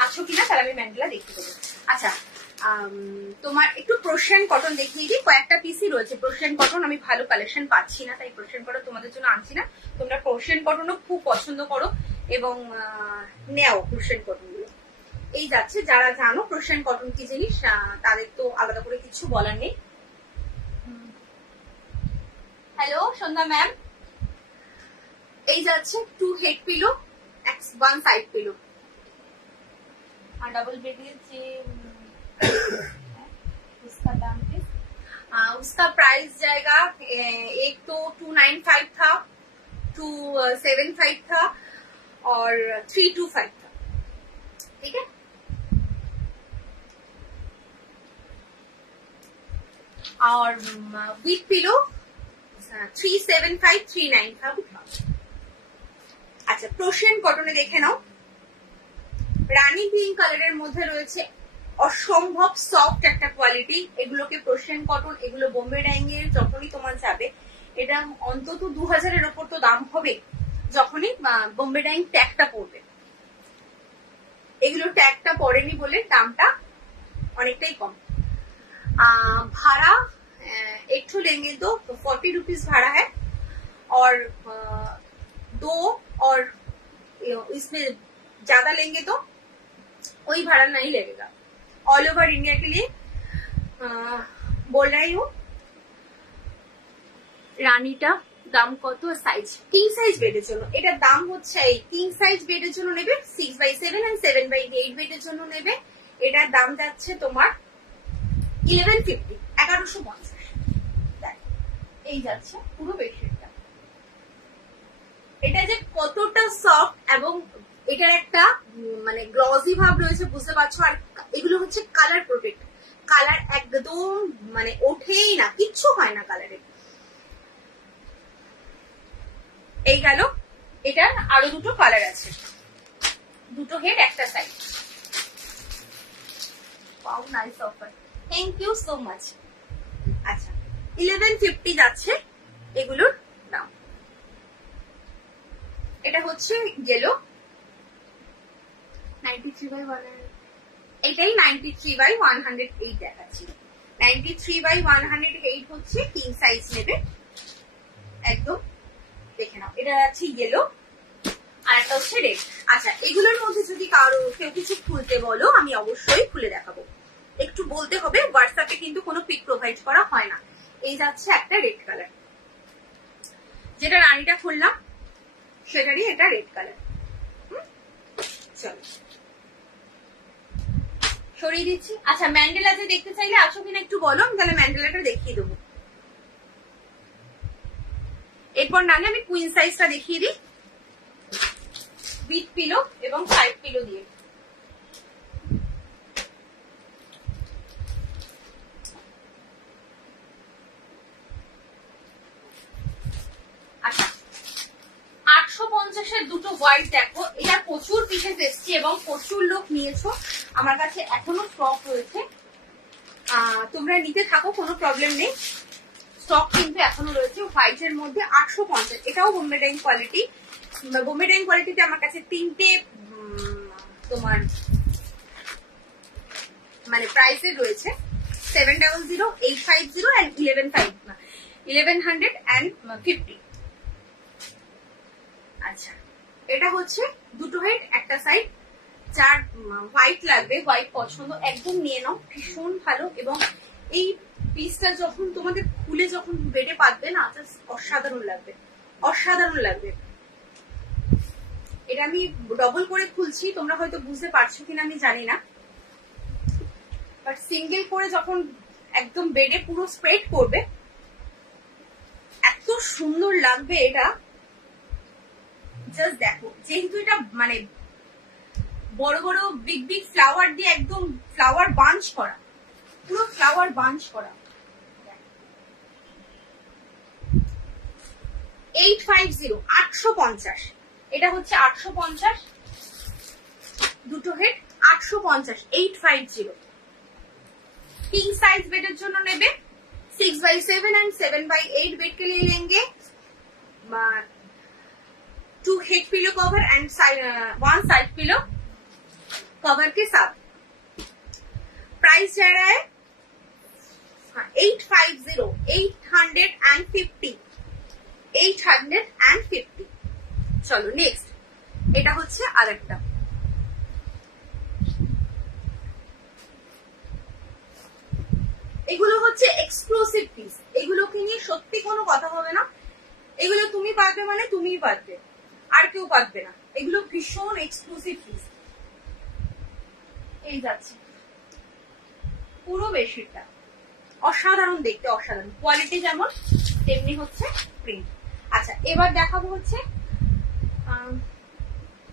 আছো কিনা, তাহলে আমি ম্যান্ডেলা দেখতে দেবো। আচ্ছা, তোমার একটু প্রোশিয়ান কটন দেখিয়ে দিই, কয়েকটা পিসই রয়েছে প্রোশিয়ান কটন, আমি ভালো কালেকশন পাচ্ছি না, তাই প্রোশিয়ান কটন তোমাদের জন্য আনছি না। তোমরা প্রোশিয়ান কটনও খুব পছন্দ করো এবং নেও প্রোশিয়ান কটন গুলো। এই যাচ্ছে, যারা জানো প্রোশিয়ান কটন কি জিনিস তাদের তো আলাদা করে কিছু বলার নেই। হ্যালো সন্ধ্যা ম্যাম। এই যাচ্ছে 2 হেড পিলো, 1 साइड पिलो, और डबल बेड उसका दाम उसका प्राइस जाएगा, एक तो 295 था, 275 था और 325 था, ठीक है। और विथ पिलो 375 395 था। আচ্ছা, প্রোশিয়ান কটনে দেখে নাও, রানী পিঙ্ক কালারের মধ্যে রয়েছে, অসম্ভব সফট একটা কোয়ালিটি। এগুলোকে প্রোশিয়ান কটন, এগুলো বোম্বে ডাইং এর যখনই তোমার যাবে, এটা অন্তত 2000 এর উপর তো দাম হবে যখনই বোম্বে ডাইং ট্যাগটা পড়বে। এগুলো ট্যাগটা পড়েনি বলে দামটা অনেকটাই কম। भाड़ा एक ठो लेंगे तो 40 रुपीज भाड़ा है, और 2 और इसमें ज्यादा लेंगे तो कोई भाड़ा नहीं लगेगा। ऑल ओवर इंडिया के लिए बोल रही हूँ। রানীটা দাম কত? সাইজ কিং সাইজ বেডের জন্য এটার দাম হচ্ছে, এই কিং সাইজ বেডের জন্য নেবে 6/7 and 7/8 বেডের জন্য নেবে, এটার দাম যাচ্ছে তোমার 1150, 1150। এই যাচ্ছে পুরো বেডশিটটা। এটা যে কতটা সফট এবং এটার একটা মানে গ্লসি ভাব রয়েছে বুঝতে পারছো। আর এগুলো হচ্ছে কালার প্রোটেক্ট, কালার একদম মানে ওঠেই না, কিচ্ছু হয় না কালারে। এই গেল, এটার আরো দুটো কালার আছে, দুটো হেড একটা side. Wow, nice offer, thank you so much. আচ্ছা 1150 যাচ্ছে এগুলোর দাম। এটা হচ্ছে ইয়েলো 93/100, এটাই 93/108 দেখাচ্ছি। 93/108 হচ্ছে কিং সাইজ নেবে একদম, দেখে নাও। এটা আছে ইয়েলো আর একটা হচ্ছে রেড। আচ্ছা এগুলোর মধ্যে যদি কেউ কিছু খুলতে বলো আমি অবশ্যই খুলে দেখাবো, একটু বলতে হবে। হোয়াটসঅ্যাপে কিন্তু কোনো পিক প্রোভাইড করা হয় না। এই যাচ্ছে একটা রেড কালার, যেটা রানীটা খুললাম সেটারই এটা রেড কালার। চলো সরিয়ে দিচ্ছি। আচ্ছা ম্যান্ডেলা যে দেখতে চাইলে আসো কিনা একটু বলো, আমি তাহলে ম্যান্ডেলাটা দেখিয়ে দেবো। এরপর নালে আমি কুইন সাইজটা দেখিয়ে দিই উইথ পিলো এবং সাইড পিলো দিয়ে। আচ্ছা 850-এর দুটো হোয়াইট দেখো, এটা প্রচুর পিসেস এসছে এবং প্রচুর লোক নিয়েছো, আমার কাছে এখনো স্টক রয়েছে, তোমরা নিতে থাকো, কোনো প্রবলেম নেই, স্টক কিন্তু এখনো রয়েছে। হোয়াইটের মধ্যে 850, এটাও Bombay Dyeing quality. Bombay Dyeing কোয়ালিটিতে আমার কাছে তিনটে তোমার মানে প্রাইসের রয়েছে, 700, 850 and 1150। আচ্ছা এটা হচ্ছে দুটো হেড একটা সাইড, যার হোয়াইট লাগবে, হোয়াইট পছন্দ একদম নিয়ে নাও, ভীষণ ভালো। এবং এই পিসটা যখন তোমাদের খুলে যখন বেডে পাতবে না, অসাধারণ লাগবে, অসাধারণ লাগবে। এটা আমি ডবল করে খুলছি, তোমরা হয়তো বুঝতে পারছো কিনা আমি জানি না, বাট সিঙ্গেল করে যখন একদম বেডে পুরো স্প্রেড করবে এত সুন্দর লাগবে এটা। জাস্ট দেখো, যেহেতু এটা মানে বড় বড় বিগ বিগ ফ্লাওয়ার দিয়ে একদম ফ্লাওয়ার বাঞ্চ করা, পুরো ফ্লাওয়ার বাঞ্চ করা। 850, 850, এটা হচ্ছে 850, দুটো হেড 850, 850। किंग साइज बेड जो नेबे 6/7 एंड 7/8 बेड के लिए लेंगे। 2 head pillow cover and 1 side pillow cover के साथ। प्राइस जा रहा है 850, 850, 850। चलो नेक्स्ट এটা হচ্ছে আরেকটা, এগুলো হচ্ছে এক্সক্লুসিভ পিস, এগুলোকে নিয়ে সত্যি কোনো কথা হবে না, এগুলো তুমি পারবে মানে তুমিই পারবে, আর কেউ পারবে না, এগুলো ভীষণ এক্সক্লুসিভ পিস। এই যাচ্ছে পুরো বেডশিটটা অসাধারণ দেখতে, অসাধারণ কোয়ালিটি যেমন তেমনি হচ্ছে প্রিন্ট। আচ্ছা এবার দেখাবো হচ্ছে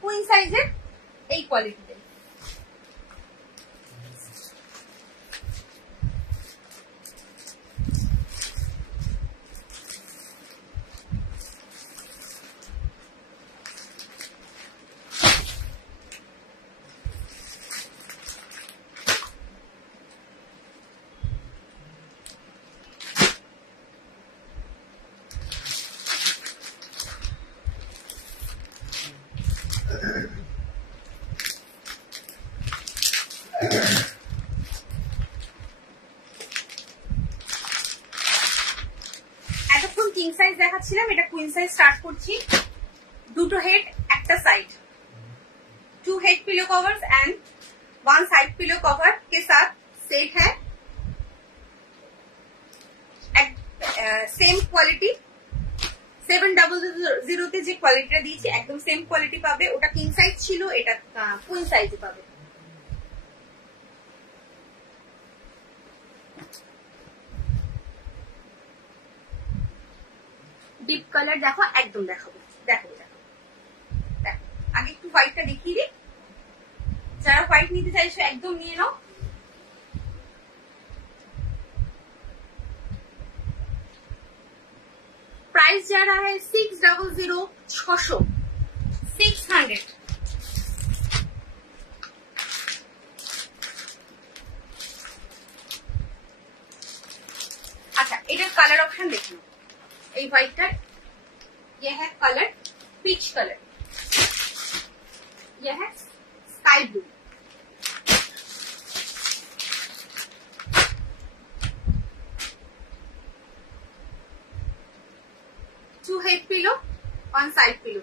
কুইন সাইজের এই কোয়ালিটিতে। এতক্ষণ কিং সাইজ দেখাচ্ছিলাম, এটা কুইন সাইজ স্টার্ট করছি। দুটো হেড একটা side, 2 head pillow covers and 1 side pillow cover के साथ सेट है। सेम क्वालिटी 700 তে যে কোয়ালিটিটা দিয়েছি একদম সেম কোয়ালিটি পাবে, ওটা কিং সাইজ ছিল, এটা কুইন সাইজে পাবে। ডিপ কালার দেখো, একদম দেখাবো, দেখো দেখো দেখো, আগে একটু হোয়াইটটা দেখিয়ে দিই, যারা হোয়াইট নিতে চাইছো একদম নিয়ে নাও। प्राइस जा रहा है 600, 600, 600। এই হোয়াইটটার ये है कलर पीच कलर, ये है sky blue. Two head pillow, one side pillow.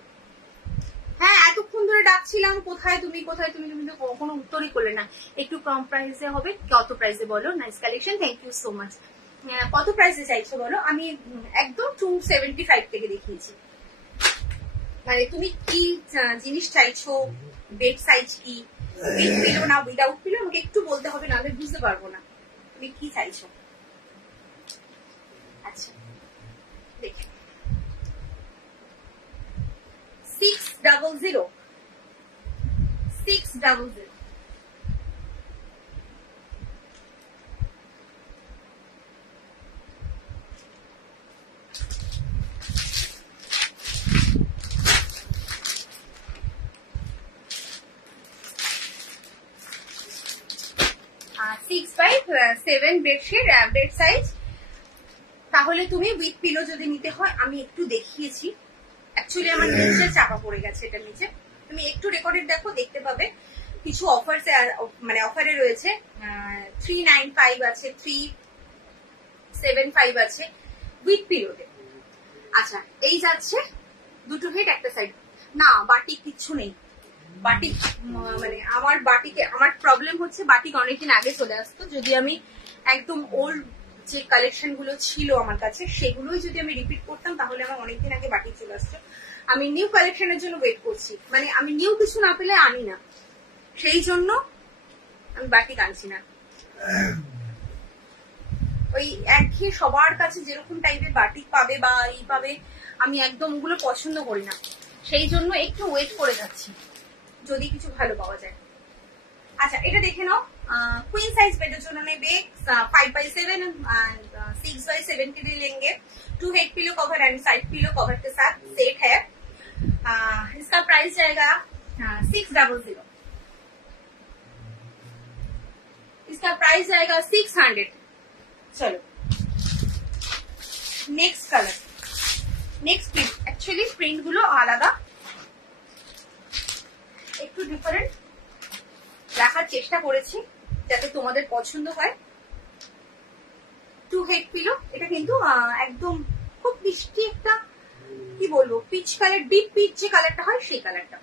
হ্যাঁ এতক্ষণ ধরে ডাকছিলাম কোথায় তুমি কোথায় তুমি, তুমি তো কোনো উত্তরই করলে না। একটু কম প্রাইসে হবে, কত প্রাইসে বলো? Nice collection, thank you so much. কত প্রাইসে চাইছো বলো? আমি একদম 275 থেকে দেখিয়েছি। মানে তুমি কি জিনিস চাইছো, বেড সাইজ কি, উইথ পিলো না উইদাউট পিলো, আমাকে একটু বলতে হবে, নাহলে বুঝতে পারবো না তুমি কি চাইছো। আচ্ছা দেখে 600 600। Seven bedsheet bed size. তাহলে তুমি উইথ পিলো যদি নিতে হয়, আমি একটু দেখিয়েছি, অ্যাকচুয়ালি আমার নিচে চাপা পড়ে গেছে, এটা নিচে তুমি একটু রেকর্ডেড দেখো, দেখতে পাবে কিছু অফার, মানে অফারে রয়েছে। 395 আছে, 375 আছে উইথ পিলোতে। আচ্ছা এই যাচ্ছে দুটো হেড একটা সাইড। না বাটিক কিচ্ছু নেই, বাটিক মানে আমার বাটিকে আমার প্রবলেম হচ্ছে, বাটিক অনেকদিন আগে চলে আসতো। যদি আমি একদম ওল্ড যে কালেকশন গুলো ছিল আমার কাছে, সেগুলোই যদি আমি রিপিট করতাম, তাহলে আমার অনেকদিন আগে বাটিক চলে আসতো। আমি নিউ কালেকশনের জন্য ওয়েট করছি, মানে আমি নিউ কিছু না পেলে আনি না, সেই জন্য আমি বাটিক আনছি না। ওই একঘেয়ে সবার কাছে যেরকম টাইপের বাটিক পাবে বা ই পাবে, আমি একদম ওগুলো পছন্দ করি না, সেই জন্য একটু ওয়েট করে যাচ্ছি যদি কিছু ভালো পাওয়া যায়। আচ্ছা এটা দেখে নাও, क्वीन साइज बेड जो उन्होंने 5x7 एंड 6x7 के भी लेंगे। 2 head pillow cover and side pillow cover के साथ सेट है। इसका प्राइस जाएगा 600। इसका प्राइस जाएगा 600। चलो next colour, next print. Actually print गुलो आलादा, একটু ডিফারেন্ট রাখার চেষ্টা করেছি যাতে তোমাদের পছন্দ হয়। 2 হেড পিলো, এটা কিন্তু একদম খুব মিষ্টি একটা, কি বলবো, পিচ কালার, ডিপ পিচ যে কালারটা হয় সেই কালারটা।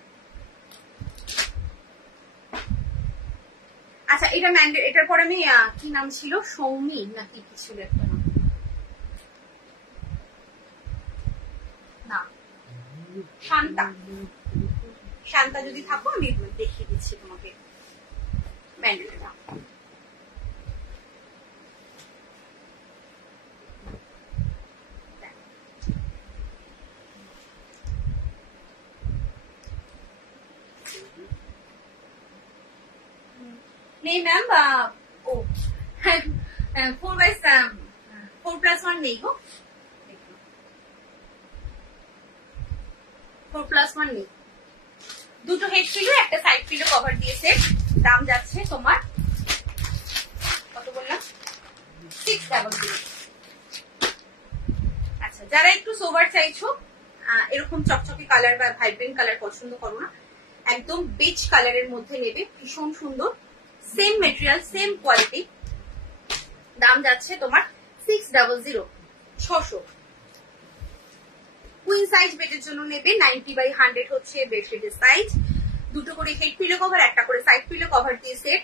আচ্ছা এটা এটার পর আমি কি নাম ছিল, সৌমি নাকি কি ছিল একটা নাম, না শান্তা, শান্তা যদি থাকো আমি দেখিয়ে দিচ্ছি তোমাকে ম্যান্ডেলটা। नहीं मैम, ओ 4+1 नहीं हो, 4+1 নেই। দুটো হেড পিলো একটা সাইড পিলো কভার দিয়েছে। দাম যাচ্ছে তোমার কত বললাম, 600। আচ্ছা যারা একটু সোভার চাইছো, এরকম চকচকে কালার বা ভাইব্রেন্ট কালার পছন্দ করো না, একদম বেজ কালারের মধ্যে নেবে, ভীষণ সুন্দর, সেম মেটেরিয়াল সেম কোয়ালিটি। দাম যাচ্ছে তোমার 600, 600। কুইন সাইজ বেডের জন্য নেবে, 90/100 হচ্ছে বেডশিটের সাইজ। দুটো করে হেড পিলো কভার, একটা করে সাইড পিলো কভার দিয়ে সেট।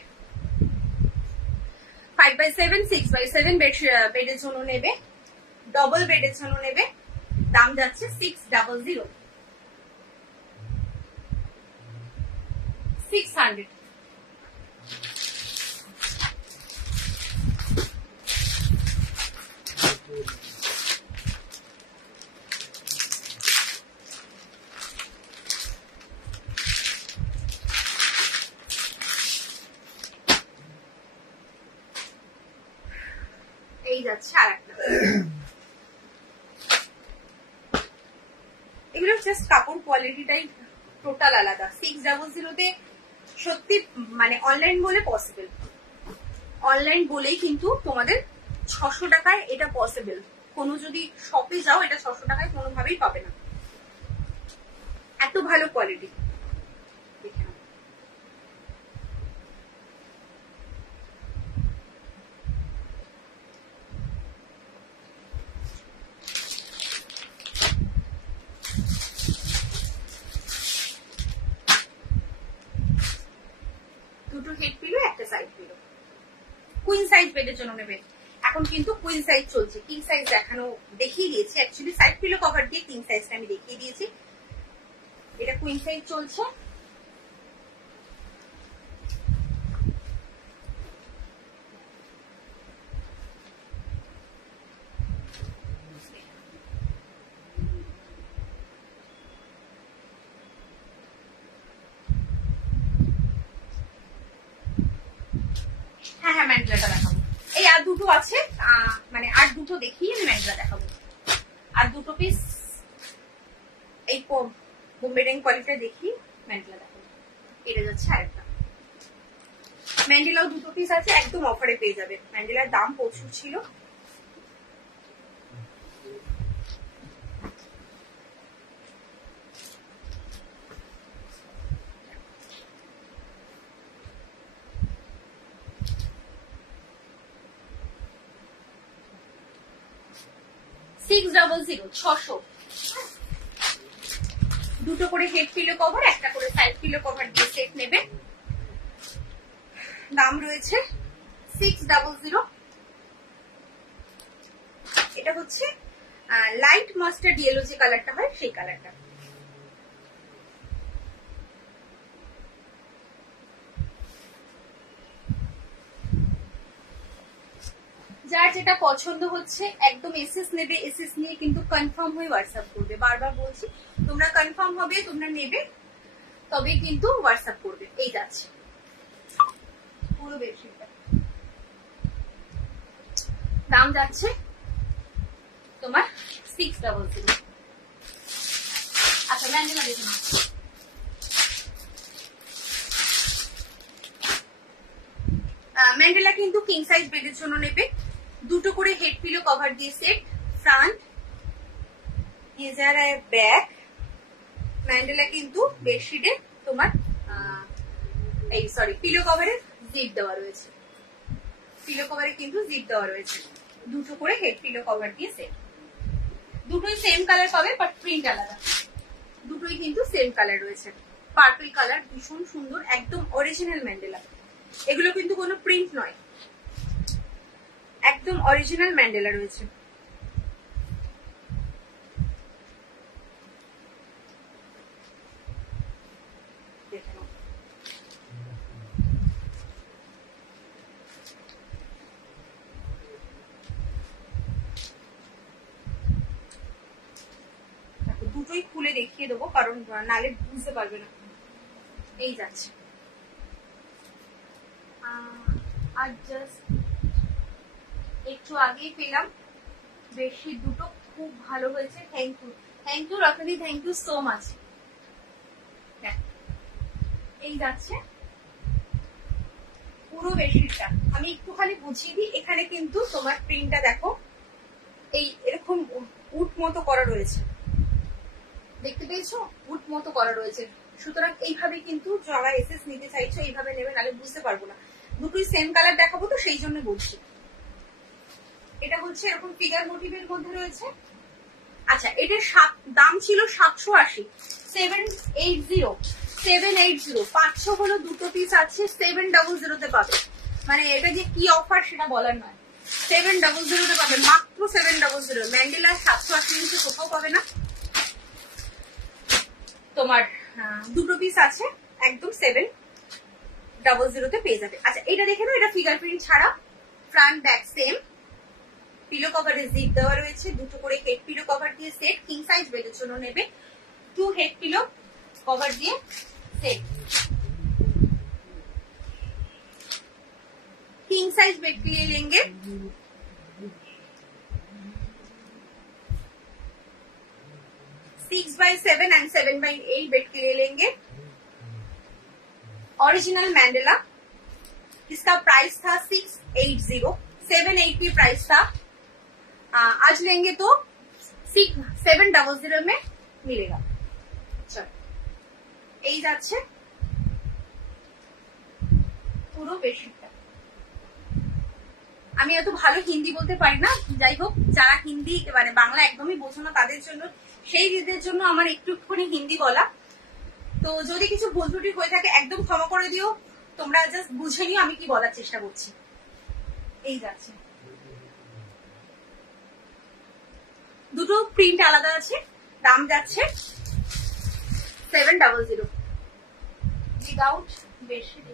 5x7 6x7 বেডের জন্য নেবে, ডবল বেডের জন্য নেবে। দাম যাচ্ছে 600, 600। এই যাচ্ছে আর একটা, এগুলো জাস্ট কাপড় কোয়ালিটিটাই টোটাল আলাদা। 600তে সত্যি মানে অনলাইন বলে পসিবল, অনলাইন বলেই কিন্তু তোমাদের 600 টাকায় এটা পসিবল, কোনো যদি শপে যাও এটা 600 টাকায় কোনোভাবেই পাবে না, এত ভালো কোয়ালিটি। দুটো হেড পিলো, একটা সাইড পিলো। কুইন সাইজ বেডের জন্য নেবে। এখন কিন্তু কুইন সাইজ চলছে, কিং সাইজ দেখিয়ে দিয়েছি। অ্যাকচুয়ালি সাইড পিলো কভার দিয়ে কিং সাইজটা আমি দেখিয়ে দিয়েছি। এটা কুইন সাইজ চলছে। হ্যাঁ হ্যাঁ, ম্যান্ডেলাটা দেখাবো। এই আর দুটো আছে, মানে আর দুটো দেখিয়ে আমি ম্যান্ডেলা দেখাবো। আর দুটো পিস এই বোম্বে ডাইং কোয়ালিটিটা দেখি, ম্যান্ডেলা দেখাবো। এটা যাচ্ছে আরেকটা ম্যান্ডেলাও দুটো পিস আছে, একদম অফারে পেয়ে যাবে। ম্যান্ডেলার দাম প্রচুর ছিল। দুটো করে হেড পিলো কভার, একটা করে সাইড পিলো কভার দিয়ে সেট নেবে। দাম রয়েছে 600। এটা হচ্ছে লাইট মাস্টার্ড ইয়েলো যে কালারটা হয় সেই কালারটা। যার যেটা পছন্দ হচ্ছে একদম এসএস নেবে, এসএস নিয়ে কিন্তু কনফার্ম হয়ে হোয়াটসঅ্যাপ করবে। বারবার বলছি, তোমরা কনফার্ম হবে, তোমরা নেবে, তবে কিন্তু হোয়াটসঅ্যাপ করবে। এই যাচ্ছে পুরো বেডশিটটা, দাম যাচ্ছে তোমার 600। আচ্ছা ম্যান্ডেলা দেখুন, ম্যান্ডেলা কিন্তু কিং সাইজ বেডের জন্য নেবে। দুটো করে হেড পিলো কভার দিয়ে সেট, ফ্রন্ট ইজার ব্যাক। ম্যান্ডেলা কিন্তু বেডশিটে তোমার এই সরি পিলো কভারে জিপ দেওয়া রয়েছে, পিলো কভারে কিন্তু জিপ দেওয়া রয়েছে। দুটো করে হেড পিলো কভার দিয়ে সেট, দুটোই সেম কালার পাবে বাট প্রিন্ট আলাদা। দুটোই কিন্তু সেম কালার রয়েছে, পার্পল কালার, ভীষণ সুন্দর, একদম অরিজিনাল ম্যান্ডেলা। এগুলো কিন্তু কোনো প্রিন্ট নয়, একদম অরিজিনাল ম্যান্ডেলা রয়েছে। দেখে নাও, দুটোই খুলে দেখিয়ে দেবো কারণ নালে বুঝতে পারবে না। এই যাচ্ছে, আর জাস্ট একটু আগেই পেলাম বেডশিট দুটো, খুব ভালো হয়েছে। থ্যাংক ইউ, থ্যাংক ইউ রাখনি, থ্যাংক ইউ সো মাচ। এই যাচ্ছে পুরো বেডশিটটা। আমি একটুখানি বুঝিয়ে দিই, এখানে কিন্তু তোমার প্রিন্টটা দেখো, এই এরকম উট মতো করা রয়েছে, দেখতে পেয়েছো? উট মতো করা রয়েছে। সুতরাং এইভাবে কিন্তু যারা এসএস নিতে চাইছো এইভাবে নেবে, নাহলে বুঝতে পারবো না। দুটোই সেম কালার দেখাবো তো সেই জন্য বলছি। এটা হচ্ছে এরকম ফিগার মোটিভের মধ্যে রয়েছে। আচ্ছা, এটার দাম ছিল 780, 780 500 হলো দুটো পিস আছে, 700 তে পাবে। মানে এটা যে কি অফার সেটা বলার নয়, 700 তে পাবে, মাত্র 700। ম্যান্ডেলা 780 নিচে কোথাও পাবে না। তোমার দুটো পিস আছে, একদম 700 তে পেয়ে যাবে। আচ্ছা এটা দেখে নাও, এটা ফিগার প্রিন্ট ছাড়া, ফ্রন্ট ব্যাক সেম, পিলো কভারে জিপ দেওয়া রয়েছে। দুটো করে হেড পিলো কভার দিয়ে সেট, কিং সাইজ বেডের জন্য নেবে। 2 হেড পিলো কভার দিয়ে सेट किंग साइज बेड के लिए लेंगे 6/7 एंड 7/8 बेड के लिए लेंगे। ओरिजिनल मैंडेला, इसका प्राइस था 680, 780 प्राइस था। आज लेंगे तो 700 में मिलेगा। চলো এই যাচ্ছে পুরো বেডশিটটা। আমি এত ভালো হিন্দি বলতে পারি না, যাই হোক যারা হিন্দি মানে বাংলা একদমই বোঝো না তাদের জন্য, সেই দিদের জন্য আমার একটুখানি হিন্দি বলা। তো যদি কিছু ভুল ত্রুটি হয়ে থাকে একদম ক্ষমা করে দিও, তোমরা জাস্ট বুঝে নিও আমি কি বলার চেষ্টা করছি। এই যাচ্ছে, দুটো প্রিন্ট আলাদা আছে, দাম যাচ্ছে 700 উইদাউট বেডশিট,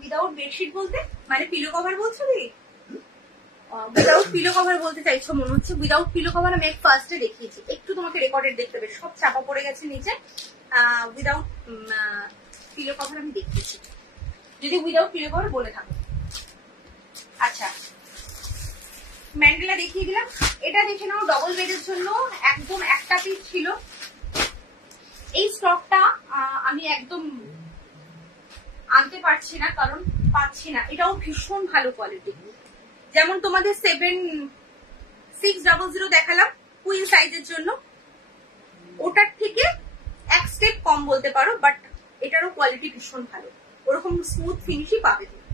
উইদাউট বেডশিট বলতে মানে পিলো কভার বলছো দিদি? উইদাউট পিলো কভার বলতে চাইছো মনে হচ্ছে। উইদাউট পিলো কভার আমি ফার্স্টে দেখিয়েছি, একটু তোমাকে রেকর্ডেড দেখতে হবে, সব চাপা পড়ে গেছে নিচে। উইদাউট পিলো কভার আমি দেখিয়েছি, যদি উইদাউট পিলো কভার বলে থাকো। আচ্ছা ম্যান্ডেলা দেখিয়ে দিলাম, এটা দেখে নাও ডবল বেডের জন্য একদম একটা পিস ছিল। এই স্টকটা আমি একদম আনতে পারছি না, কারণ পাচ্ছি না। এটাও ভীষণ ভালো কোয়ালিটি, যেমন তোমাদের 600 দেখালাম কুইন সাইজের জন্য, ওটার থেকে এক স্টেপ কম বলতে পারো, বাট এটারও কোয়ালিটি ভীষণ ভালো, ওরকম স্মুথ ফিনিশই পাবে তুমি।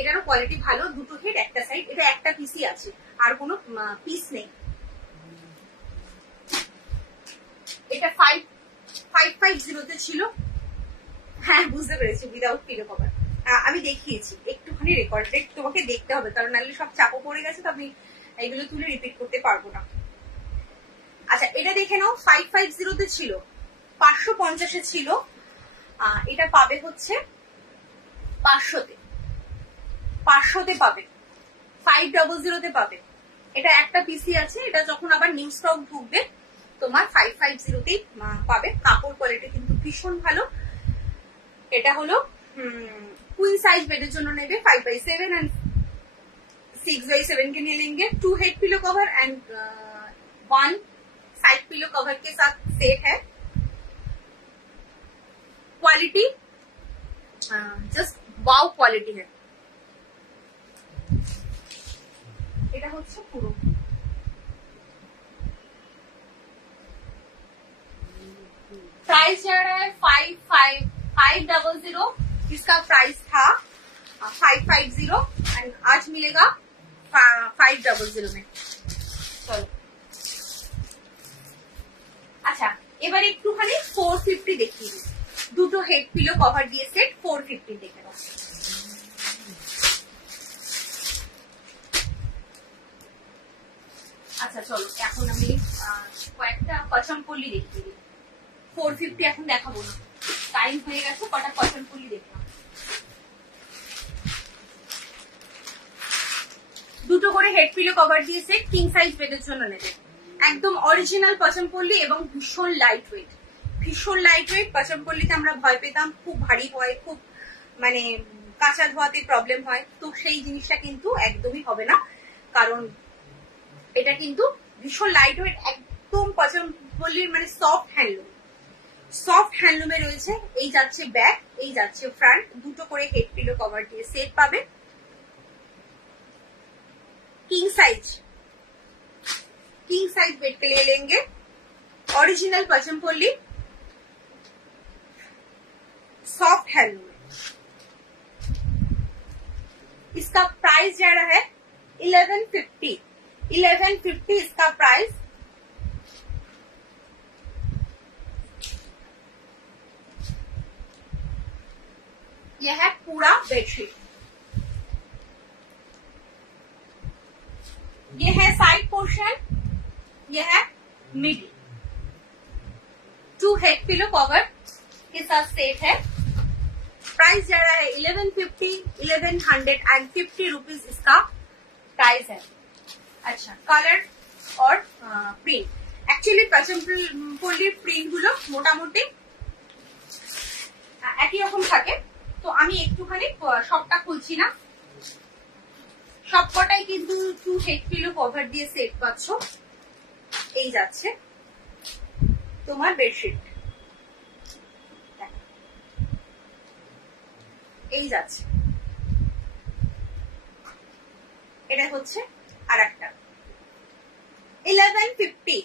এটারও কোয়ালিটি ভালো, দুটো হেড একটা সাইড, এটা একটা পিসই আছে আর কোনো পিস নেই। এটা 550 ছিল। হ্যাঁ বুঝতে পেরেছি, উইদাউট পিলো কভার আমি দেখিয়েছি, একটুখানি রেকর্ডেড তোমাকে দেখতে হবে, কারণ নাহলে সব চাপও পড়ে গেছে, তো আমি এগুলো তুলে রিপিট করতে পারবো না। আচ্ছা এটা দেখে নাও, 550 ছিল, 550 ছিল, এটা পাবে হচ্ছে 500 পাবে, 500 পাবে। এটা একটা পিসি আছে, এটা যখন আবার নিউ স্টক ঢুকবে তোমার 550 পাবে। কাপড় কোয়ালিটি কিন্তু ভীষণ ভালো। এটা হলো কুইন সাইজ বেডের জন্য নেবে, 5x7 एंड 6x7 के लिए लेंगे। 2 head pillow cover and 1 side pillow cover के साथ सेट है। क्वालिटी जस्ट वाव क्वालिटी है। এটা হচ্ছে পুরো प्राइस जा रहा है 500, इसका प्राइस था 550 एंड आज मिलेगा 500 में। चलो अच्छा এবার একটুখানি 450 দেখিয়ে দিই, দুটো হেড পিলো কভার দিয়ে সেট 450 দেখে নাও। আচ্ছা চলো এখন আমি কয়েকটা পছমপল্লি দেখিয়ে দিই। 450 এখন দেখাবো না, টাইম হয়ে গেছে, কটা পছমপল্লি দেখলাম। দুটো করে হেড পিলো কভার দিয়ে সেট, কিং সাইজ বেডের জন্য নেবে। একদম অরিজিনাল পছমপল্লি এবং ভীষণ লাইট ওয়েট, ভীষণ লাইট ওয়েট। পছমপল্লিতে আমরা ভয় পেতাম খুব ভারী হয়, খুব মানে কাঁচা ধোয়াতে প্রবলেম হয়, তো সেই জিনিসটা কিন্তু একদমই হবে না, কারণ এটা কিন্তু ভীষণ লাইট ওয়েট, একদম পছমপল্লির মানে সফট হ্যান্ডলুম, সফট হ্যান্ডলুমে রয়েছে। এই যাচ্ছে ব্যাক, এই যাচ্ছে ফ্রন্ট, দুটো করে হেড পিলো কভার দিয়ে সেট পাবে। किंग साइज बेड के लिए लेंगे, ओरिजिनल पचमपल्ली सॉफ्ट हैंडलूम। इसका प्राइस जा रहा है 1150 इसका प्राइस। यह है पूरा बेडशीट, ये है साइड पोर्शन, ये है मिडी। 2 हेड पिलो कवर के साथ सेट है। प्राइस जा रहा है 1150 रुपीज इसका प्राइस है। अच्छा कलर और प्रिंट, एक्चुअली पचमपल्लिर प्रिंट गुलो मोटामुटी একই রকম থাকে, তো আমি একটুখানি সবটা খুলছি না, সবকটাই কিন্তু 2 হেড পিলো কভার দিয়ে সেট পাচ্ছ। এই যাচ্ছে তোমার বেডশিট, এই যাচ্ছে এটা হচ্ছে আর একটা 1150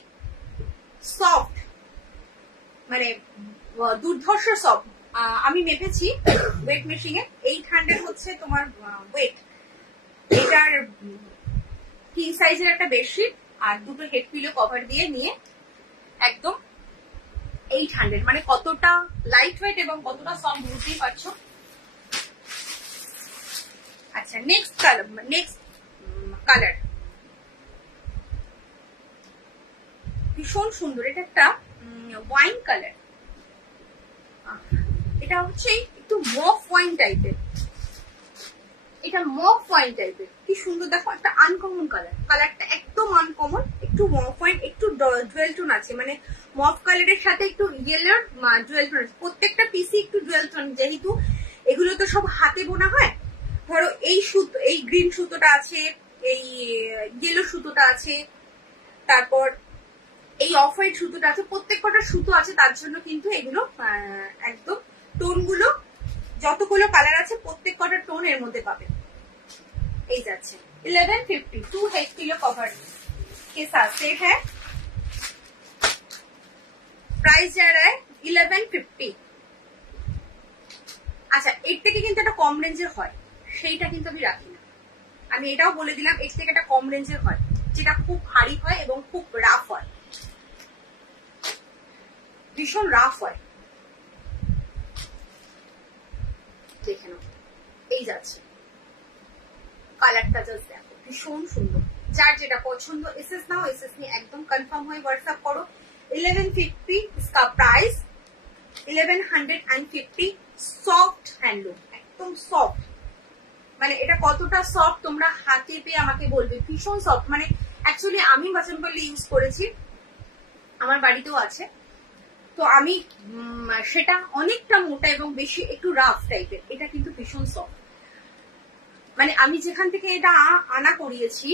সফট, মানে দুর্ধর্ষ সফট। আমি মেপেছি ওয়েট মেশিং এ, 800 হচ্ছে তোমার ওয়েট। এটার কিং সাইজের একটা বেডশিট আর দুটো হেড পিলো কভার দিয়ে নিয়ে একদম 800, মানে কতটা লাইট ওয়েট এবং কতটা সফট বুঝতেই পারছো। আচ্ছা নেক্সট কালার ভীষণ সুন্দর, এটা একটা ওয়াইন কালার, এটা হচ্ছে একটু মফ ওয়াইন টাইপের, এটা মফ ওয়াইন টাইপের, কি সুন্দর দেখো, একটা আনকমন কালার, কালারটা একদম আনকমন, একটু মফ ওয়াইন, একটু ডুয়েল টোন আছে, মানে মফ কালারের সাথে একটু ইয়েলোর ডুয়েল টোন আছে, প্রত্যেকটা পিসি একটু ডুয়েল টোন, যেহেতু এগুলো তো সব হাতে বোনা হয়। ধরো এই সুতো, এই গ্রিন সুতোটা আছে, এই ইয়েলো সুতোটা আছে, তারপর এই অফ হোয়াইট সুতোটা আছে, প্রত্যেক কটা সুতো আছে, তার জন্য কিন্তু এগুলো একদম টোনগুলো যতগুলো কালার আছে প্রত্যেক কটা টোন এর মধ্যে পাবে। এই যাচ্ছে 1150 2 हेड पिलो कवर के साथ सेट है, प्राइस जा रहा है 1150। আচ্ছা এর থেকে কিন্তু একটা কম রেঞ্জের হয়, সেইটা কিন্তু আমি রাখি না, আমি এটাও বলে দিলাম, এর থেকে একটা কম রেঞ্জের হয় যেটা খুব ভারী হয় এবং খুব রাফ হয়, ভীষণ রাফ হয়। দেখে নাও, এই যাচ্ছে কালারটা, জাস্ট দেখো ভীষণ সুন্দর। যার যেটা পছন্দ এসএস নাও, এসএস নিয়ে একদম কনফার্ম হয়ে হোয়াটসঅ্যাপ করো। 1150 इसका प्राइस 1150, সফট হ্যান্ডলুম, একদম সফট, মানে এটা কতটা সফট তোমরা হাতে পেয়ে আমাকে বলবে, ভীষণ সফট। মানে অ্যাকচুয়ালি আমি বাসনপল্লী ইউজ করেছি, আমার বাড়িতেও আছে, তো আমি সেটা অনেকটা মোটা এবং বেশি একটু রাফ টাইপের, এটা কিন্তু ভীষণ সফট। মানে আমি যেখান থেকে এটা আনা করিয়েছি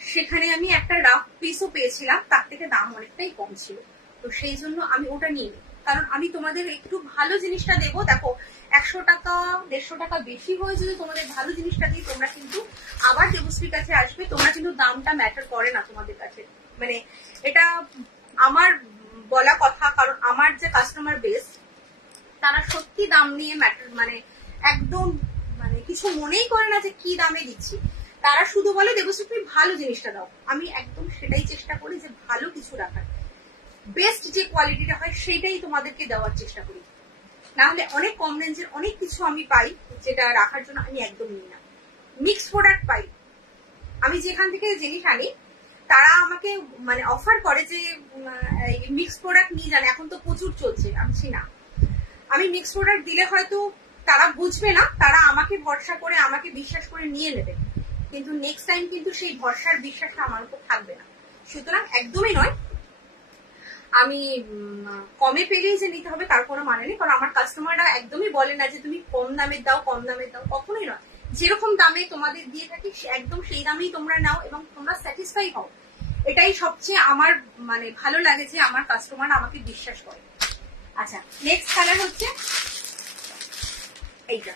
সেখানে আমি একটা রাফ পিসও পেয়েছিলাম, তার থেকে দাম অনেকটাই কম ছিল, তো সেই জন্য আমি ওটা নিয়ে নিই, কারণ আমি তোমাদের একটু ভালো জিনিসটা দেবো। দেখো 100 টাকা 150 টাকা বেশি হয়ে যদি তোমাদের ভালো জিনিসটা দিই, তোমরা কিন্তু আবার দেবশ্রীর কাছে আসবে, তোমরা কিন্তু দামটা ম্যাটার করে না তোমাদের কাছে, মানে এটা আমার বলা কথা, কারণ আমার যে কাস্টমার বেস তারা সত্যি দাম নিয়ে ম্যাটার, মানে একদম মানে কিছু মনেই করে না যে কি দামে দিচ্ছি, তারা শুধু বলে দেবশ্রী তুমি ভালো জিনিসটা দাও। আমি একদম সেটাই চেষ্টা করি যে ভালো কিছু রাখার, বেস্ট যে কোয়ালিটিটা হয় সেটাই তোমাদেরকে দেওয়ার চেষ্টা করি, না হলে অনেক কম রেঞ্জের অনেক কিছু আমি পাই যেটা রাখার জন্য আমি একদম নিই না। মিক্স প্রোডাক্ট পাই, আমি যেখান থেকে জিনিস আনি তারা আমাকে মানে অফার করে যে মিক্স প্রোডাক্ট নিয়ে যান, এখন তো প্রচুর চলছে, আমি না, আমি মিক্স প্রোডাক্ট দিলে হয়তো তারা বুঝবে না, তারা আমাকে ভরসা করে আমাকে বিশ্বাস করে নিয়ে নেবে, কিন্তু নেক্সট টাইম কিন্তু সেই ভরসার বিশ্বাসটা আমার উপর থাকবে না। সুতরাং একদমই নয়, আমি কমে পেলেই যে নিতে হবে তার কোনো মানে নেই, কারণ আমার কাস্টমাররা একদমই বলে না যে তুমি কম দামের দাও, কম দামের দাও, কখনোই নয়। যেরকম দামে তোমাদের দিয়ে থাকি একদম সেই দামেই তোমরা নাও এবং তোমরা স্যাটিসফাই হও, এটাই সবচেয়ে আমার মানে ভালো লাগে যে আমার কাস্টমার আমাকে বিশ্বাস করে। আচ্ছা নেক্সট কালার হচ্ছে এইটা,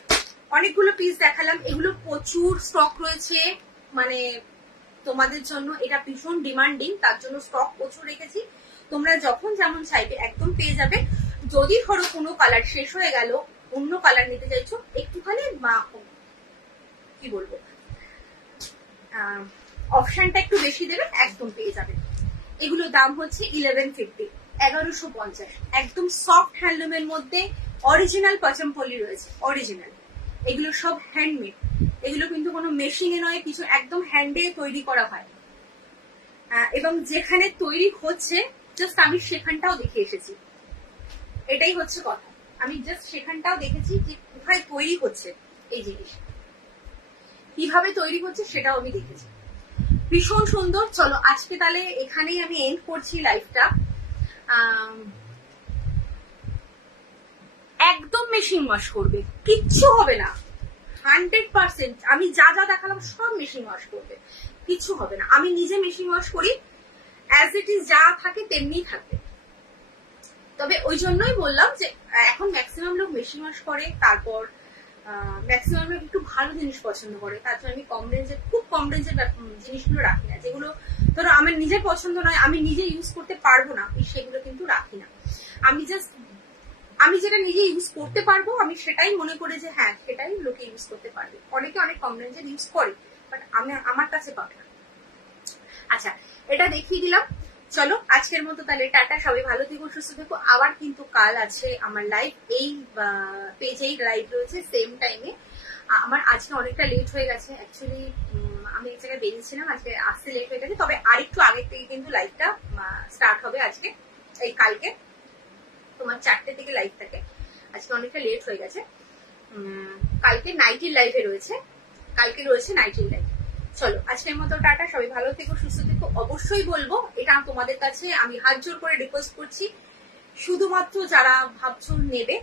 অনেকগুলো পিস দেখালাম, এগুলো প্রচুর স্টক রয়েছে, মানে তোমাদের জন্য এটা ভীষণ ডিমান্ডিং, তার জন্য স্টক প্রচুর রেখেছি, তোমরা যখন যেমন চাইবে একদম পেয়ে যাবে। যদি ধরো কোনো কালার শেষ হয়ে গেল, অন্য কালার নিতে চাইছো, একটুখানি কি বলবো অপশনটা একটু বেশি দেবে, একদম পেয়ে যাবে। এগুলোর দাম হচ্ছে 1150, 1150, একদম সফট হ্যান্ডলুমের মধ্যে অরিজিনাল পচমপল্লি রয়েছে, অরিজিনাল, এগুলো সব হ্যান্ডমেড, এগুলো কিন্তু কোনো মেশিনে নয় কিছু, একদম হ্যান্ডে তৈরি করা হয়, এবং যেখানে তৈরি হচ্ছে জাস্ট আমি সেখানটাও দেখে এসেছি, এটাই হচ্ছে কথা, আমি জাস্ট সেখানটাও দেখেছি যে কোথায় তৈরি হচ্ছে এই জিনিস, কিভাবে তৈরি হচ্ছে সেটাও আমি দেখেছি, ভীষণ সুন্দর। চলো আজকে তাহলে এখানেই আমি এন্ড করছি লাইভটা। একদম মেশিন ওয়াশ করবে, কিচ্ছু হবে না, 100%। আমি যা যা দেখালাম সব মেশিন ওয়াশ করবে, কিচ্ছু হবে না। আমি নিজে মেশিন ওয়াশ করি, অ্যাজ ইট ইজ যা থাকে তেমনি থাকবে। তবে ওই জন্যই বললাম যে এখন ম্যাক্সিমাম লোক মেশিন ওয়াশ করে, তারপর ম্যাক্সিমাম একটু ভালো জিনিস পছন্দ করে, তার জন্য আমি খুব কম রেঞ্জের জিনিসগুলো রাখি না। যেগুলো ধরো আমার নিজের পছন্দ নয়, আমি নিজে ইউজ করতে পারবো না, সেগুলো কিন্তু রাখি না। আমি যেটা নিজে ইউজ করতে পারবো, আমি সেটাই মনে করি যে হ্যাঁ সেটাই লোকে ইউজ করতে পারবে। অনেকে অনেক কম রেঞ্জের ইউজ করে, বাট আমার কাছে পাবে না। আচ্ছা, এটা দেখিয়ে দিলাম। চলো আজকের মতো তাহলে টাটা, সবাই ভালো থেকো, সুস্থ থেকো। আবার কিন্তু কাল আছে আমার লাইভ, এই পেজেই লাইভ রয়েছে সেম টাইমে। আমার আজকে অনেকটা লেট হয়ে গেছে, অ্যাকচুয়ালি আমি এক জায়গায় বেরিয়েছিলাম, আজকে আসতে লেট হয়ে গেছে। তবে আরেকটু আগের থেকে কিন্তু লাইভটা স্টার্ট হবে আজকে, এই কালকে তোমার 4টে থেকে লাইভ থাকে। আজকে অনেকটা লেট হয়ে গেছে। কালকে নাইটের লাইভে রয়েছে, নাইটের লাইভ। চলো আজকের মতো টাটা, সবাই ভালো থেকো, সুস্থ থেকো। অবশ্যই বলবো, এটা তোমাদের কাছে আমি হাত জোর করে রিকোয়েস্ট করছি, শুধুমাত্র যারা ভাবছো নেবে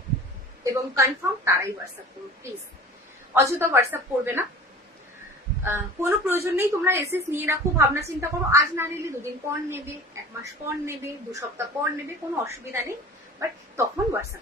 এবং কনফার্ম তারাই হোয়াটসঅ্যাপ করো প্লিজ। অযথা হোয়াটসঅ্যাপ করবে না, কোনো প্রয়োজন নেই। তোমরা এসএস নিয়ে রাখো, ভাবনা চিন্তা করো, আজ না নিলে 2 দিন পর নেবে, 1 মাস পর নেবে, 2 সপ্তাহ পর নেবে, কোনো অসুবিধা নেই, বাট তখন হোয়াটসঅ্যাপ